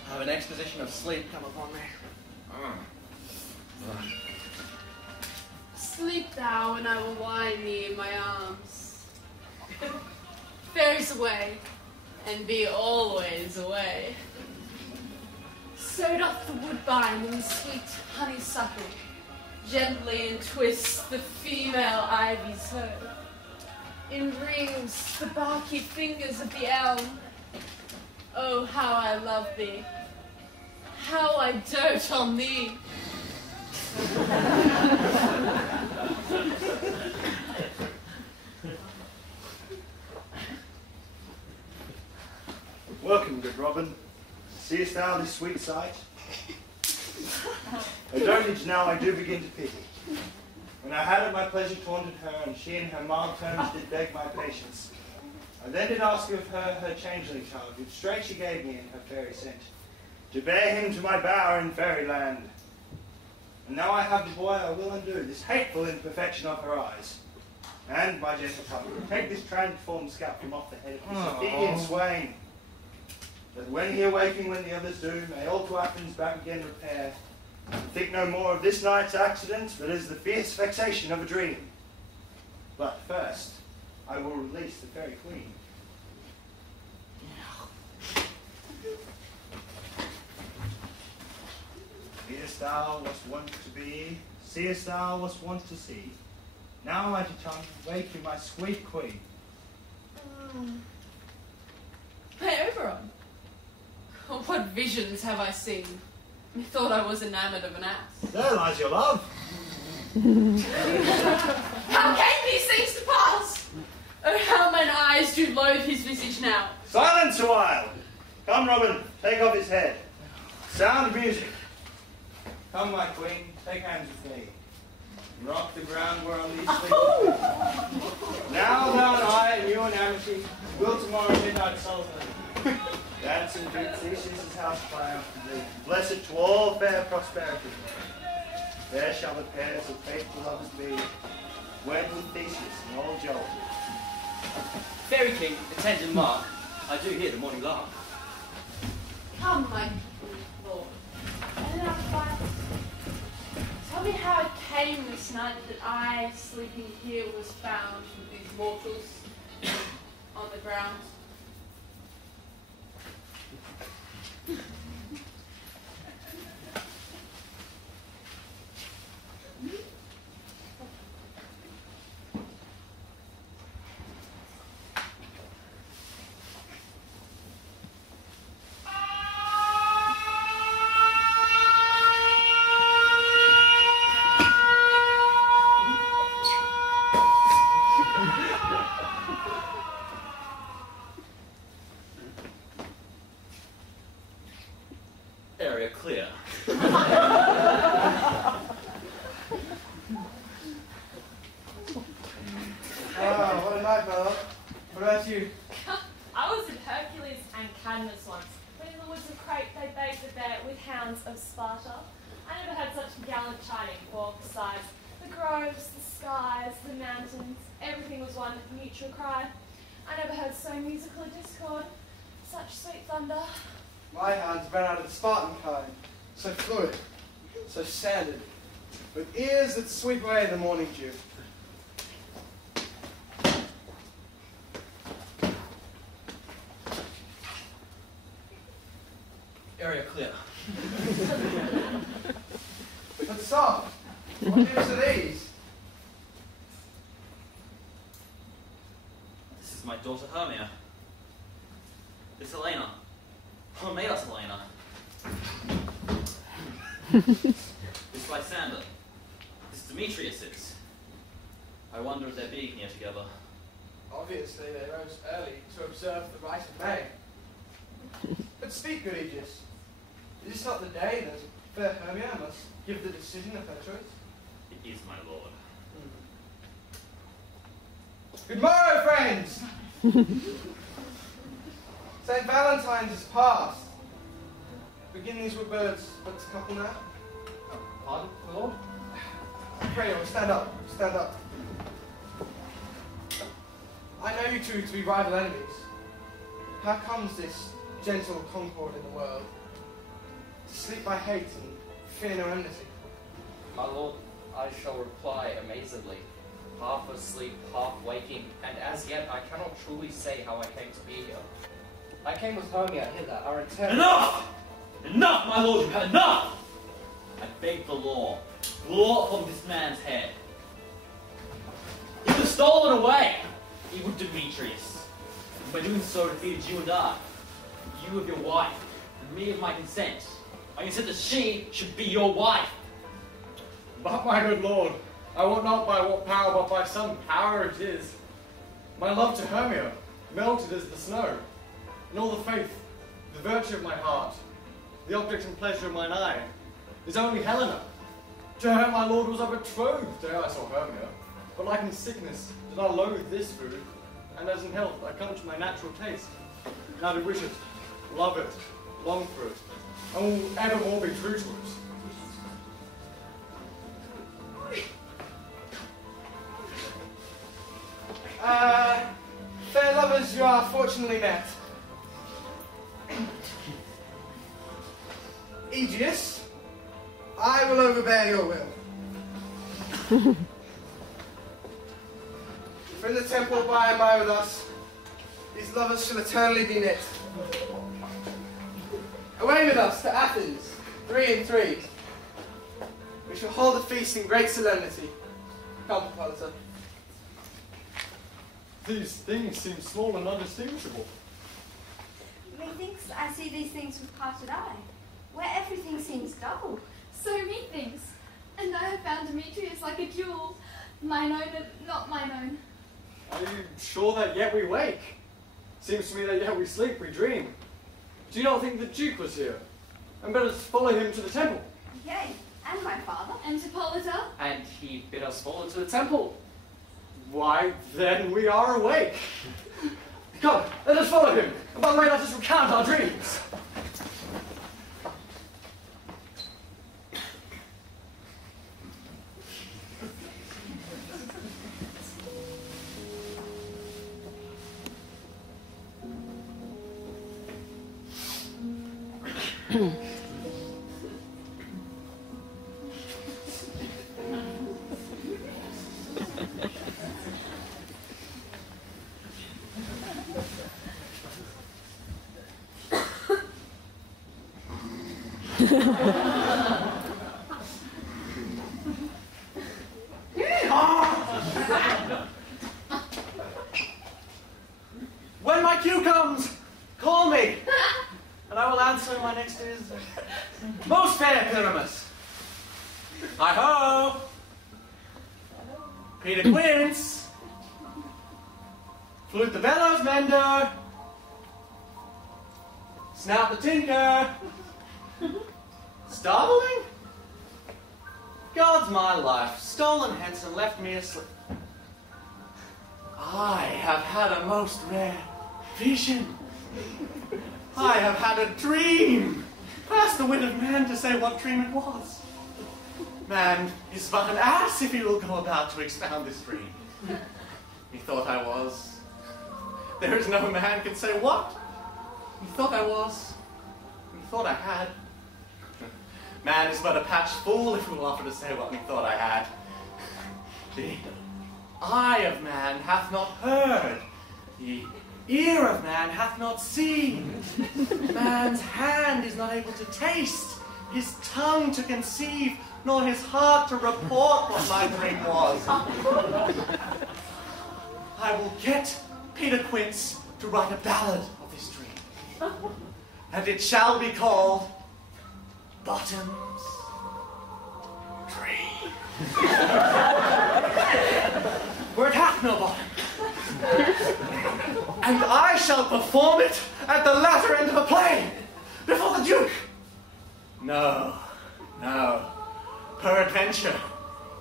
I have an exposition of sleep come upon me. Sleep thou, and I will wind thee in my arms. Fairies away, and be always away. So doth the woodbine in the sweet honeysuckle gently entwist the female ivy's hoe. In rings the barky fingers of the elm. Oh, how I love thee, how I dote on thee. Welcome, good Robin. Seest thou this sweet sight? Her dotage now I do begin to pity. When I had at my pleasure taunted her, and she in her mild tones did beg my patience, I then did ask of her changeling child, which straight she gave me in her fairy scent, to bear him to my bower in fairyland. And now I have the boy I will undo, this hateful imperfection of her eyes. And, my gentle company, take this transformed scalp from off the head of this Athenian swain, that when he awaking when the others do, may all to Athens back again repair, and think no more of this night's accident, but as the fierce vexation of a dream. But first, I will release the fairy queen. Seest thou wast wont to be, seest thou wast wont to see. Now, mighty tongue, wake you, my sweet queen. Hey, Oberon. What visions have I seen? Methought I was enamoured of an ass. There lies your love. How came these things to pass? Oh, how mine eyes do loathe his visage now. Silence a while. Come, Robin, take off his head. Sound music. Come, my queen, take hands with me. Rock the ground where I'll lead sleep. Now thou and I and you and Amity will tomorrow midnight solemnly dance in Duke Theseus' house triumphantly, blessed to all fair prosperity. There shall the pairs of faithful lovers be, wed with Theseus and all joy. Fairy King, attendant Mark, I do hear the morning lark. Come, my lord. Tell me how it came this night that I, sleeping here, was found with these mortals on the ground. Area clear. Oh, what a night, my love. What about you? I was in Hercules and Cadmus once, when in the woods of Crete they bathed the bear with hounds of Sparta. I never had such gallant chiding, for besides the groves, the skies, the mountains, everything was one mutual cry. I never heard so musical a discord, such sweet thunder. My hounds ran out of the Spartan kind, so fluid, so sanded, with ears that sweep away the morning dew. Area clear. But soft, what news are these? This is my daughter Hermia. It's Helena. Oh, made us Helena. This Lysander. This Demetrius is. I wonder if they're being here together. Obviously, they rose early to observe the rite of May. But speak, good Aegis. Is this not the day that fair Hermia must give the decision of her choice? It is, my lord. Good morrow, friends! St. Valentine's is past. Beginnings were birds, but a couple now. Pardon, my lord? Pray, stand up, stand up. I know you two to be rival enemies. How comes this gentle concord in the world? To sleep by hate and fear no enmity. My lord, I shall reply amazedly, half asleep, half waking, and as yet I cannot truly say how I came to be here. I came with Hermia hither, our intent— Enough! Enough, my lord, you have enough! I beg the law. The law upon this man's head. He was stolen away, evil Demetrius. And by doing so, defeated you and I. You of your wife, and me of my consent. I consent that she should be your wife. But my good lord, I wot not by what power, but by some power it is. My love to Hermia, melted as the snow, and all the faith, the virtue of my heart, the object and pleasure of mine eye, is only Helena. To her my lord was I betrothed ere I saw Hermia, but like in sickness did I loathe this food, and as in health I come to my natural taste. And I do wish it, love it, long for it, and will evermore be true to it. are fortunately met. Aegeus, I will overbear your will. For in the temple by and by with us, these lovers shall eternally be knit. Away with us to Athens, 3 and 3. We shall hold a feast in great solemnity. Come, Hippolyta. These things seem small and undistinguishable. Methinks I see these things with parted eye, where everything seems dull. So methinks. And I have found Demetrius like a jewel, mine own and not mine own. Are you sure that yet we wake? Seems to me that yet we sleep, we dream. Do you not think the Duke was here? And better follow him to the temple. Yea, and my father. And Hippolyta? And he bid us follow to the temple. Why, then we are awake. Come, let us follow him. And by the way, let us recount our dreams. When my cue comes, call me, and I will answer. My next is most fair Pyramus. Hi-ho! Peter Quince. Flute the bellows mender. Snap the tinker. Starveling? God's my life, stolen hence and left me asleep. I have had a most rare vision. I have had a dream. Past the wit of man to say what dream it was. Man is but an ass if he will go about to expound this dream. Methought I was. There is no man can say what. Methought I was. Methought I had. Man is but a patched fool if he will offer to say what methought I had. The eye of man hath not heard. The ear of man hath not seen. Man's hand is not able to taste. His tongue to conceive, nor his heart to report what my dream was. I will get Peter Quince to write a ballad of this dream. And it shall be called Bottom's Dream. For it hath no bottom. And I shall perform it at the latter end of a play, before the Duke. No, no. Peradventure,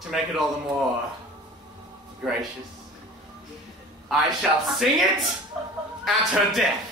to make it all the more gracious, I shall sing it at her death.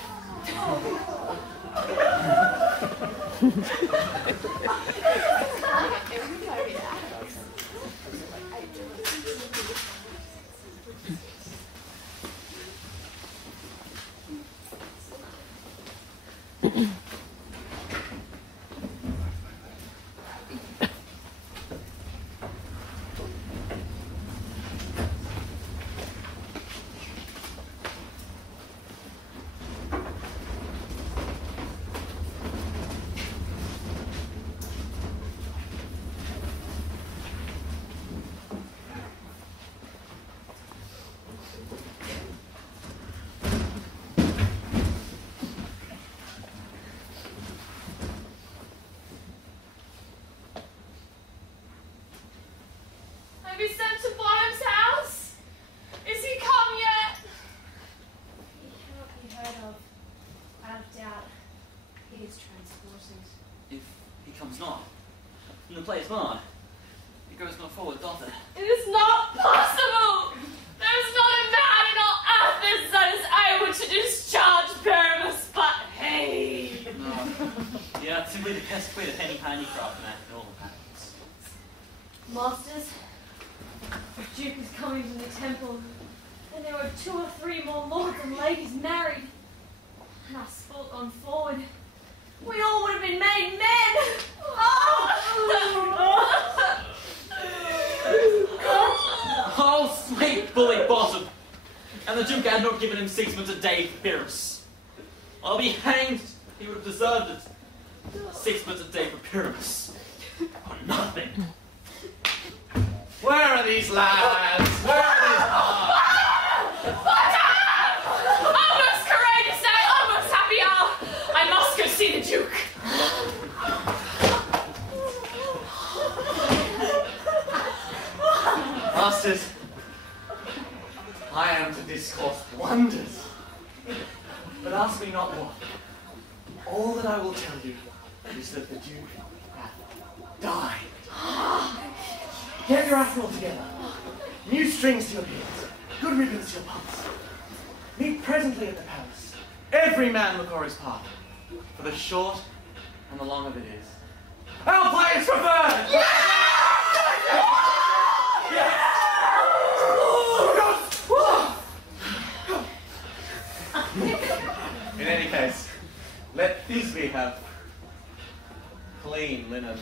Have you sent to Bottom's house? Is he come yet? He cannot be heard of. Out of doubt. He is transported. If he comes not, then the play is marred. It goes not forward, doth it? It is not possible! There is not a man in all Athens that is able to discharge Pyramus but he. No. Yeah, simply the best quid of any handicraft man in all the patterns. Masters, the Duke is coming from the temple, and there rode 2 or 3 more lords and ladies married, and us fought on forward, we all would have been made men! Oh, sweet bully bottom! And the Duke had not given him 6 months a day for Pyrrhus. I'll be hanged, he would have deserved it. 6 months a day for Pyrrhus. For nothing. Where are these lads? Where are these lads? Almost courageous day, almost happy hour. I must go see the Duke. Masters, I am to discourse wonders. But ask me not more. All that I will tell you is that the Duke hath died. Get your arsenal together. New strings to your ears. Good ribbons to your pumps. Meet presently at the palace. Every man look o'er his part. For the short and the long of it is, our play is preferred! In any case, let Thisbe have clean linen.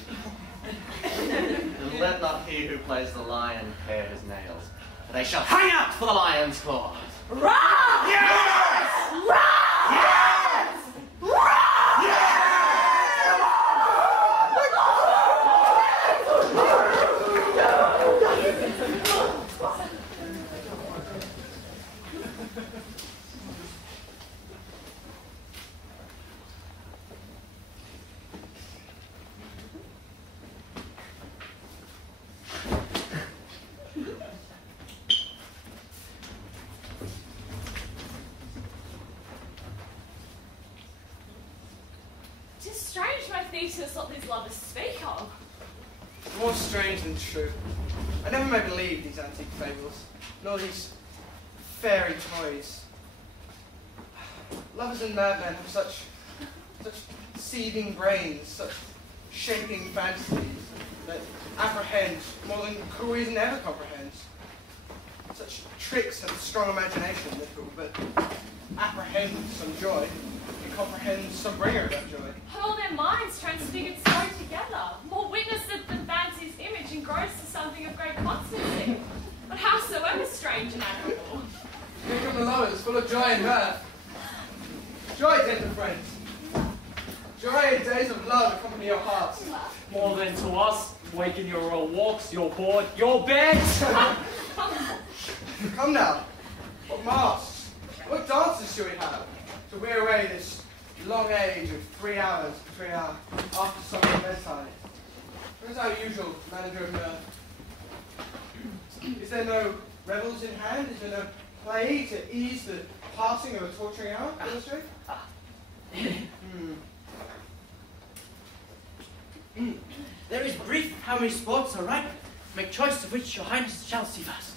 And let not he who plays the lion pare his nails, for they shall hang out for the lion's claws. Rah! Yes! Rah! Yes! Rah! Theseus what these lovers speak of. More strange than true. I never may believe these antique fables, nor these fairy toys. Lovers and madmen have such seething brains, such shaping fantasies that apprehend more than cool reason ever comprehends. Such tricks and strong imagination that could but apprehend some joy and comprehend some bringer of that joy. Have all their minds transfigured so together, more witnesses than fancy's image engrossed to something of great constancy, but howsoever strange and admirable. Here come the lovers, full of joy and mirth. Joy, tender friends. Joy in days of love accompany your hearts. More than to us, waking your royal walks, your board, your bed. Come now. What masks? What dances shall we have to wear away this long age of 3 hours between our after supper bedtime? What is our usual manager of mirth? Is there no revels in hand? Is there no play to ease the passing of a torturing hour? Illustrate? There is brief how many sports are ripe. Make choice of which your highness shall see first.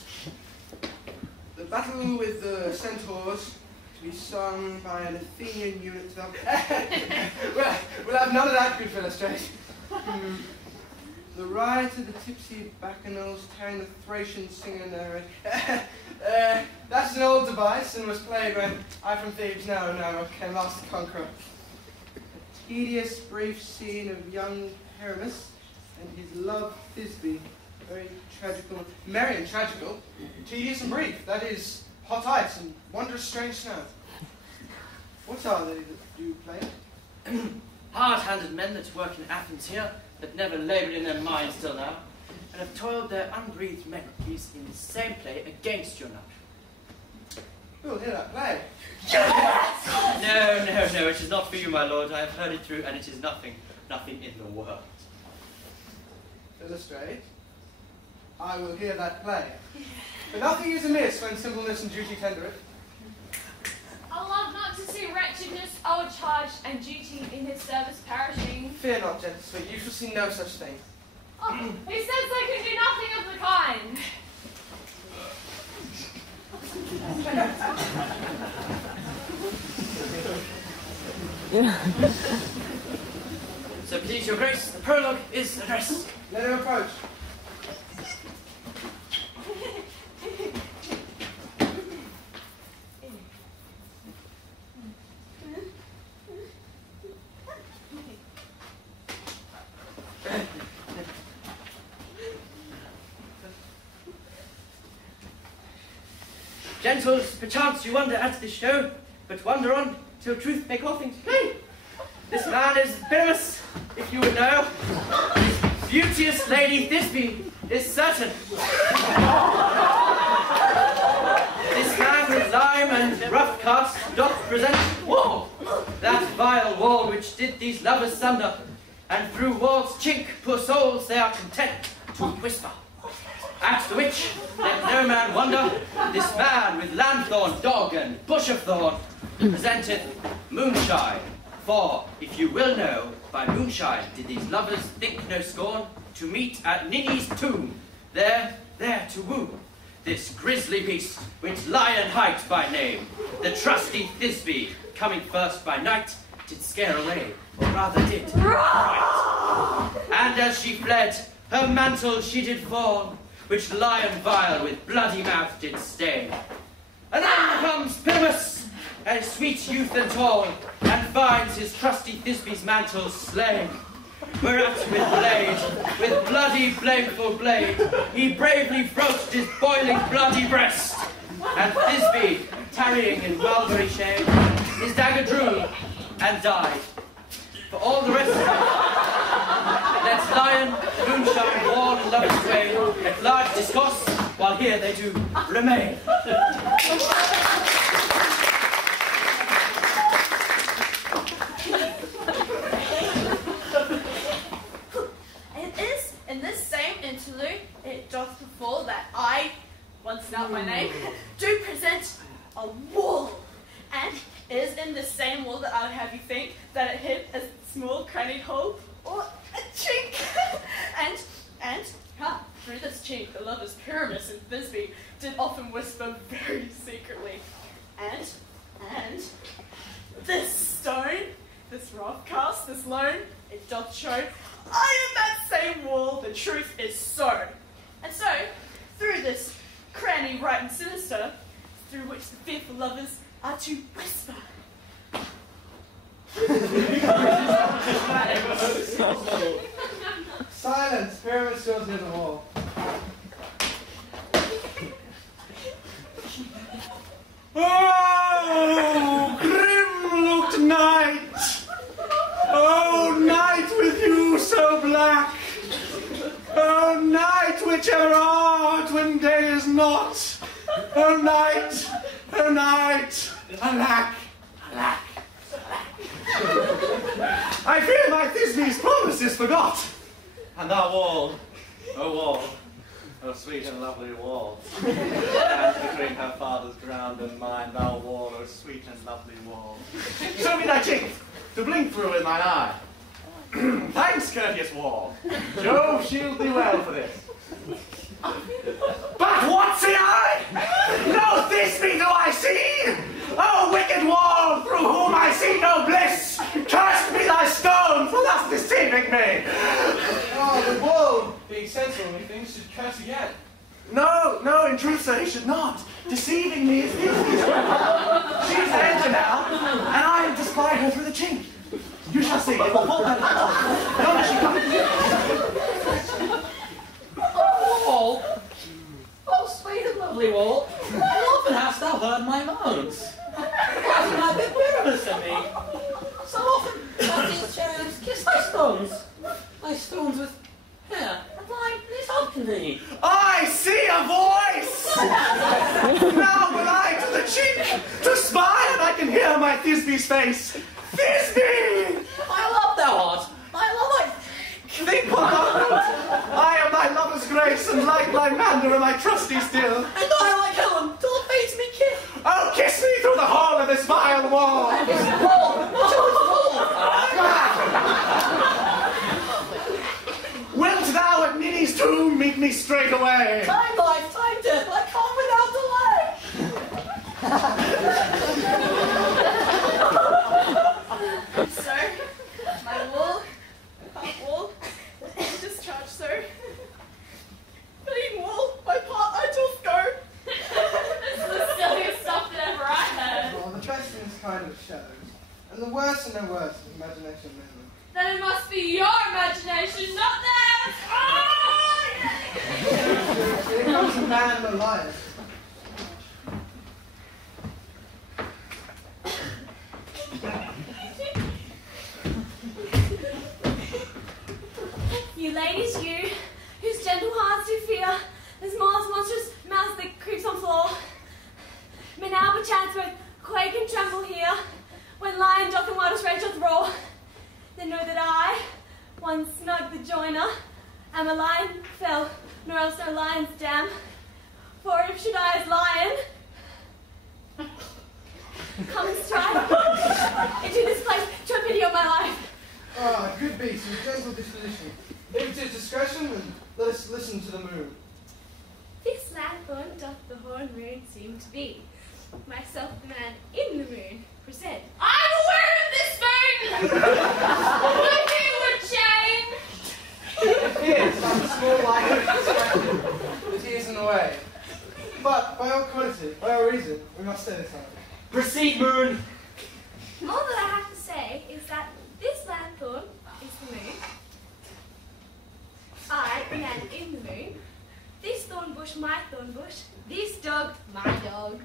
The battle with the centaurs to be sung by an Athenian unit. We'll have none of that, good illustrate. The ride to the tipsy bacchanals tearing the Thracian singer narrate. That's an old device and was played when I from Thebes now came last to conquer. A tedious, brief scene of young Pyramus and his love Thisbe. Very tragical, merry and tragical, tedious and brief. That is hot ice and wondrous strange snow. What are they that do play? Hard-handed men that work in Athens here, that never laboured in their minds till now, and have toiled their unbreathed memories in the same play against your notion. We'll hear that play. Yes! No, it is not for you, my lord. I have heard it through, and it is nothing in the world. Illustrate. I will hear that play. But nothing is amiss when simpleness and duty tender it. I love not to see wretchedness overcharged and duty in his service perishing. Fear not, gentle sweet, you shall see no such thing. Oh, he says I can do nothing of the kind. So please your grace, the prologue is addressed. Let him approach. Gentles, perchance you wonder at this show, but wonder on till truth make all things plain. This man is Pyramus, if you would know. This beauteous Lady Thisbe is certain. This man with lime and rough cast doth present wall, that vile wall which did these lovers sunder, and through wall's chink, poor souls, they are content to whisper. At the which, let no man wonder, this man with lanthorn, dog, and bush of thorn presenteth moonshine. For, if you will know, by moonshine did these lovers think no scorn to meet at Ninny's tomb, there to woo this grisly beast, which Lion hight by name, the trusty Thisbe, coming first by night, did scare away, or rather did fright. And as she fled, her mantle she did fall, which Lion vile with bloody mouth did stain. And then comes Pyramus, a sweet youth and tall, and finds his trusty Thisbe's mantle slain. Whereat with bloody blameful blade, he bravely broached his boiling bloody breast. And Thisbe, tarrying in mulberry shade, his dagger drew and died. For all the rest of it, let Lion, moonshine, wall, and lovers twain at large discourse, while here they do remain. In this same interlude, it doth befall that I, once not my name, do present a wall. And it is in the same wall that I would have you think that it hid a small crannied hole or a chink. and through this chink, the lovers Pyramus and Thisbe did often whisper very secretly. And this stone, this rough cast, this lone, it doth show I am that same wall, the truth is so. And so, through this cranny right and sinister, through which the fearful lovers are to whisper. Silence! Pyramus goes near the wall. Oh, grim-looked night! Oh, night with you so black! Oh, night which ever art when day is not! Oh, night! Oh, night! Alack! Alack! I fear my Thisbe's promises forgot! And thou wall, oh wall, oh sweet and lovely wall, and between her father's ground and mine, thou wall, oh sweet and lovely wall. Show me thy chink, to blink through with mine eye. Thanks, courteous wall. Jove shield thee well for this. But what see I? No Thisbe do I see! Oh, wicked wall, through whom I see no bliss! Cursed be thy stone for thus deceiving me! Oh, the wall, being sensible and things, should curse again. No, in truth, sir, he should not. Deceiving me is Thisbe's way. She is the enter now, and I am to spy her through the chink. You shall see, it will fall down. Yonder she comes. Wall, oh sweet and lovely wall, how often hast thou heard my moans? Hasn't thou been Pyramus to me? So often have these cherubs kiss thy stones with hair, and thine is helping thee. I see a voice! Now will I to the chink to spy, and I can hear my Thisbe's face. Thisbe! My love thou art, my love I think what thou wilt. I am thy lover's grace, and like thy mander am I trusty still. And I like Helen, till the fates me kiss. Oh, kiss me through the hall of this vile wall. Wilt thou at Ninny's tomb meet me straight away? Time life, time death, I come without delay. So, my wall, discharge, sir. Clean wall, my part I just go. This is the silliest stuff that ever I heard. Oh, the best things kind of shadows, and the worst and the worst is imagination mainly. Then it must be your imagination, not theirs! Oh, Here comes a man and a lion. ladies you, whose gentle hearts do fear, this monstrous mouse that creeps on floor, may now perchance both quake and tremble here, when lion doth and wildest rage doth roar. Then know that I, once snug the joiner, am a lion fell, nor else no lion's dam. For if should I as lion come and strike into this place, to have pity on my life. Ah, good beast, with gentle disposition. Leave it to his discretion, and let us listen to the moon. This lanthorn doth the horn moon seem to be. Myself the man in the moon present. I'm aware of this moon! Nothing would change! It appears like a small light that he is in the way. But by all quality, by all reason, we must stay this time. Proceed, moon! All that I have to say is that this lanthorn is the moon. I, the man in the moon. This thorn bush, my thorn bush. This dog, my dog.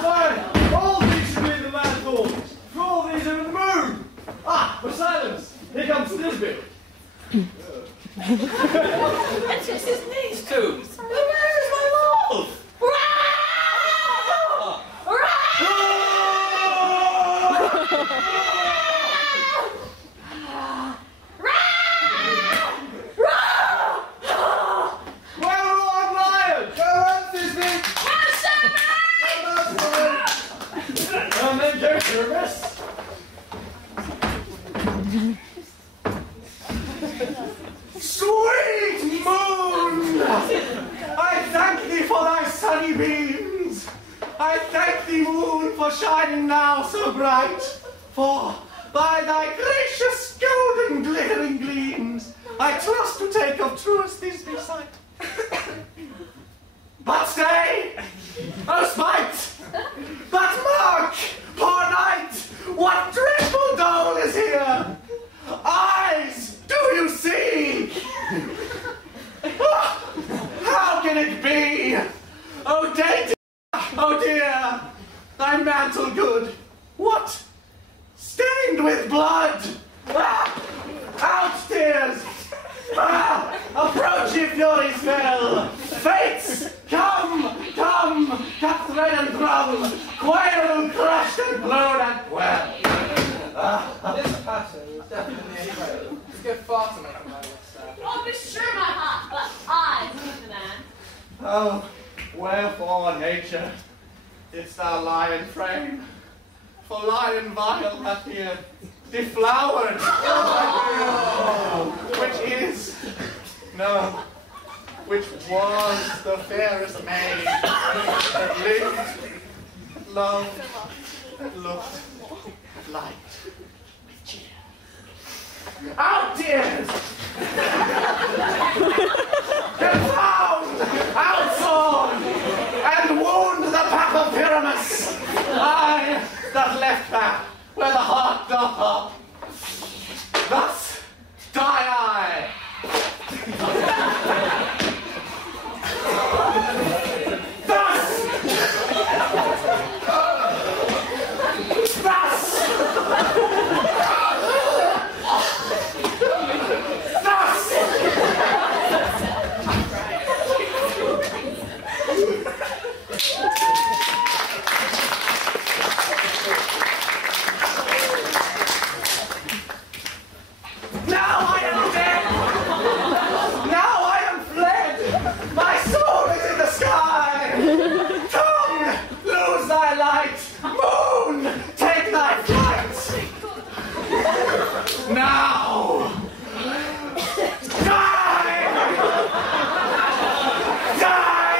Fine! All these should be the lanthorns. For all these are in the moon. Ah, for silence! Here comes Thisbe. It's just his knees, too. Where is my love? Sweet moon! I thank thee for thy sunny beams. I thank thee, moon, for shining now so bright. For by thy gracious golden glittering gleams, I trust to take of truest Thisbe sight. But stay! Oh, spite! But mark, poor knight, what dreadful dole is here! Eyes, do you see? Oh, how can it be? Oh, dainty, oh dear, thy mantle good. What? Stained with blood! Ah, out tears! Ah, approach ye furies fell! Fates, come, come, cut thread and drum, quail crushed and blown and well. This pattern is definitely a fail. Let's go far to make a man with staff. Oh, be sure my heart, but I is the man. Oh, wherefore, nature, didst thou lie in frame? For lion vile hath here deflowered. Which is, no, which was the fairest maid that lived, loved, looked, liked with cheer. Out, tears! Confound, outsworn, and wound the path of Pyramus! I, that left path, where the heart doth up. Thus die I. Thus! Now I am dead! Now I am fled! My soul is in the sky! Tongue, lose thy light! Moon, take thy flight! Now! Die! Die!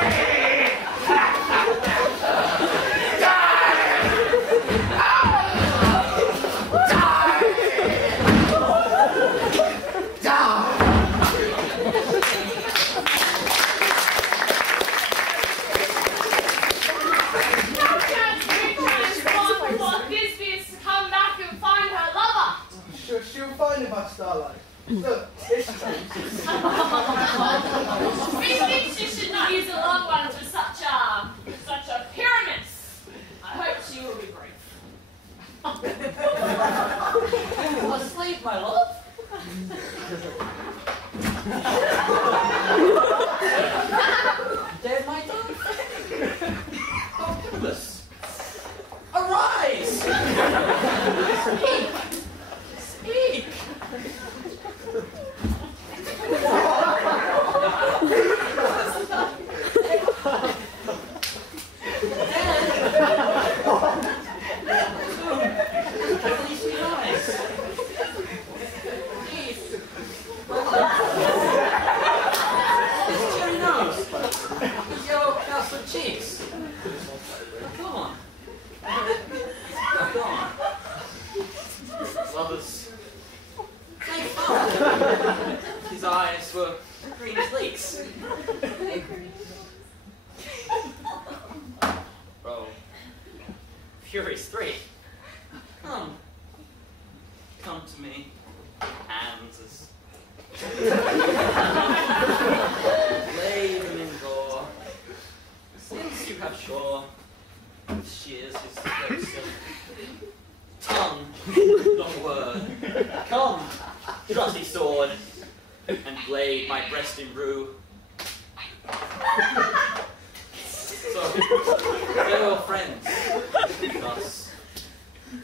She'll find him by starlight. Look, it's true. Methinks you should not use a long one for such a pyramid. I hope she will be brief. Asleep, my love. green as leeks. Roll. Furious 3. Come to me, Kansas. Lay them in gore, since you have shore, with shears his silk. Tongue, not word. Come, trusty sword, and blade my breast in rue. So, farewell, friends. Thus,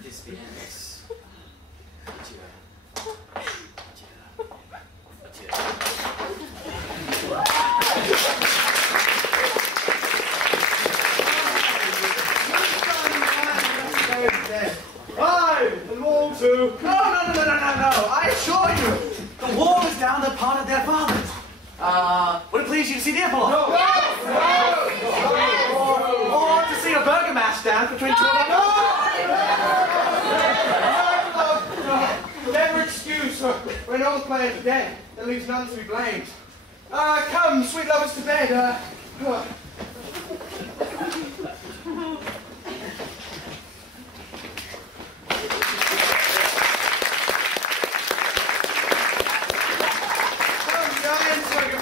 this begins. Adieu. Adieu. Five and wall 2. No! I assure you, the wall is down the part of their fathers. Would it please you to see the epilogue? No! Or to see a burger mash down between two of them? Never excuse when all players are dead. There leaves none to be blamed. Come, sweet lovers, to bed.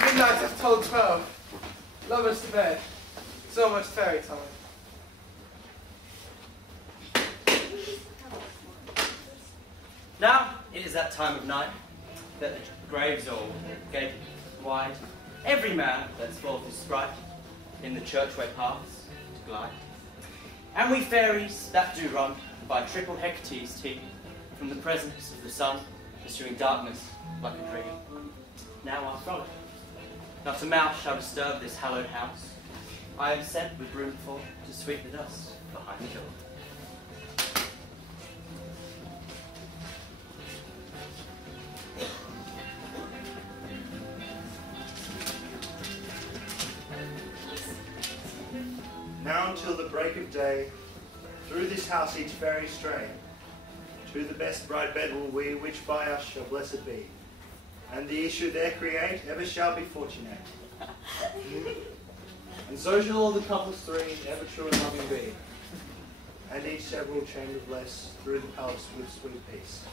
Midnight have told 12. Lovers to bed. So much fairy time. Now it is that time of night that the graves all gaping wide. Every man lets forth his sprite in the churchway paths to glide. And we fairies that do run by triple Hecate's team from the presence of the sun, pursuing darkness like a dream. Now our frolic. Not a mouse shall disturb this hallowed house. I am sent with broomful to sweep the dust behind the door. Now until the break of day, through this house each fairy stray, to the best bride bed will we, which by us shall blessed be. And the issue there create ever shall be fortunate. And so shall all the couples three ever true and loving be. And each several chamber bless through the palace with sweet peace.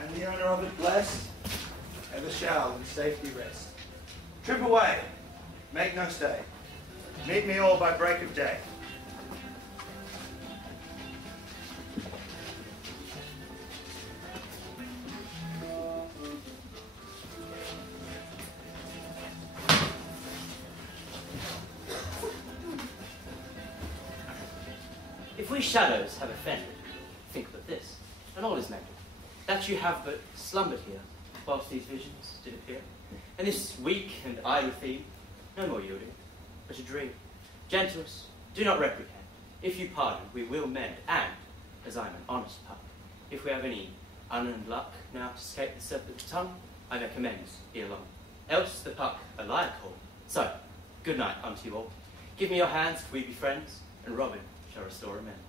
And the owner of it blessed ever shall in safety rest. Trip away, make no stay. Meet me all by break of day. If we shadows have offended, think but this, and all is mended, that you have but slumbered here, whilst these visions did appear, and this weak and idle theme, no more yielding, but a dream. Gentles, do not reprehend. If you pardon, we will mend, and, as I'm an honest pup, if we have any unearned luck now to escape the serpent's tongue, I make amends ere long. Else the puck a liar call. So, good night unto you all. Give me your hands if we be friends, and Robin shall restore amends.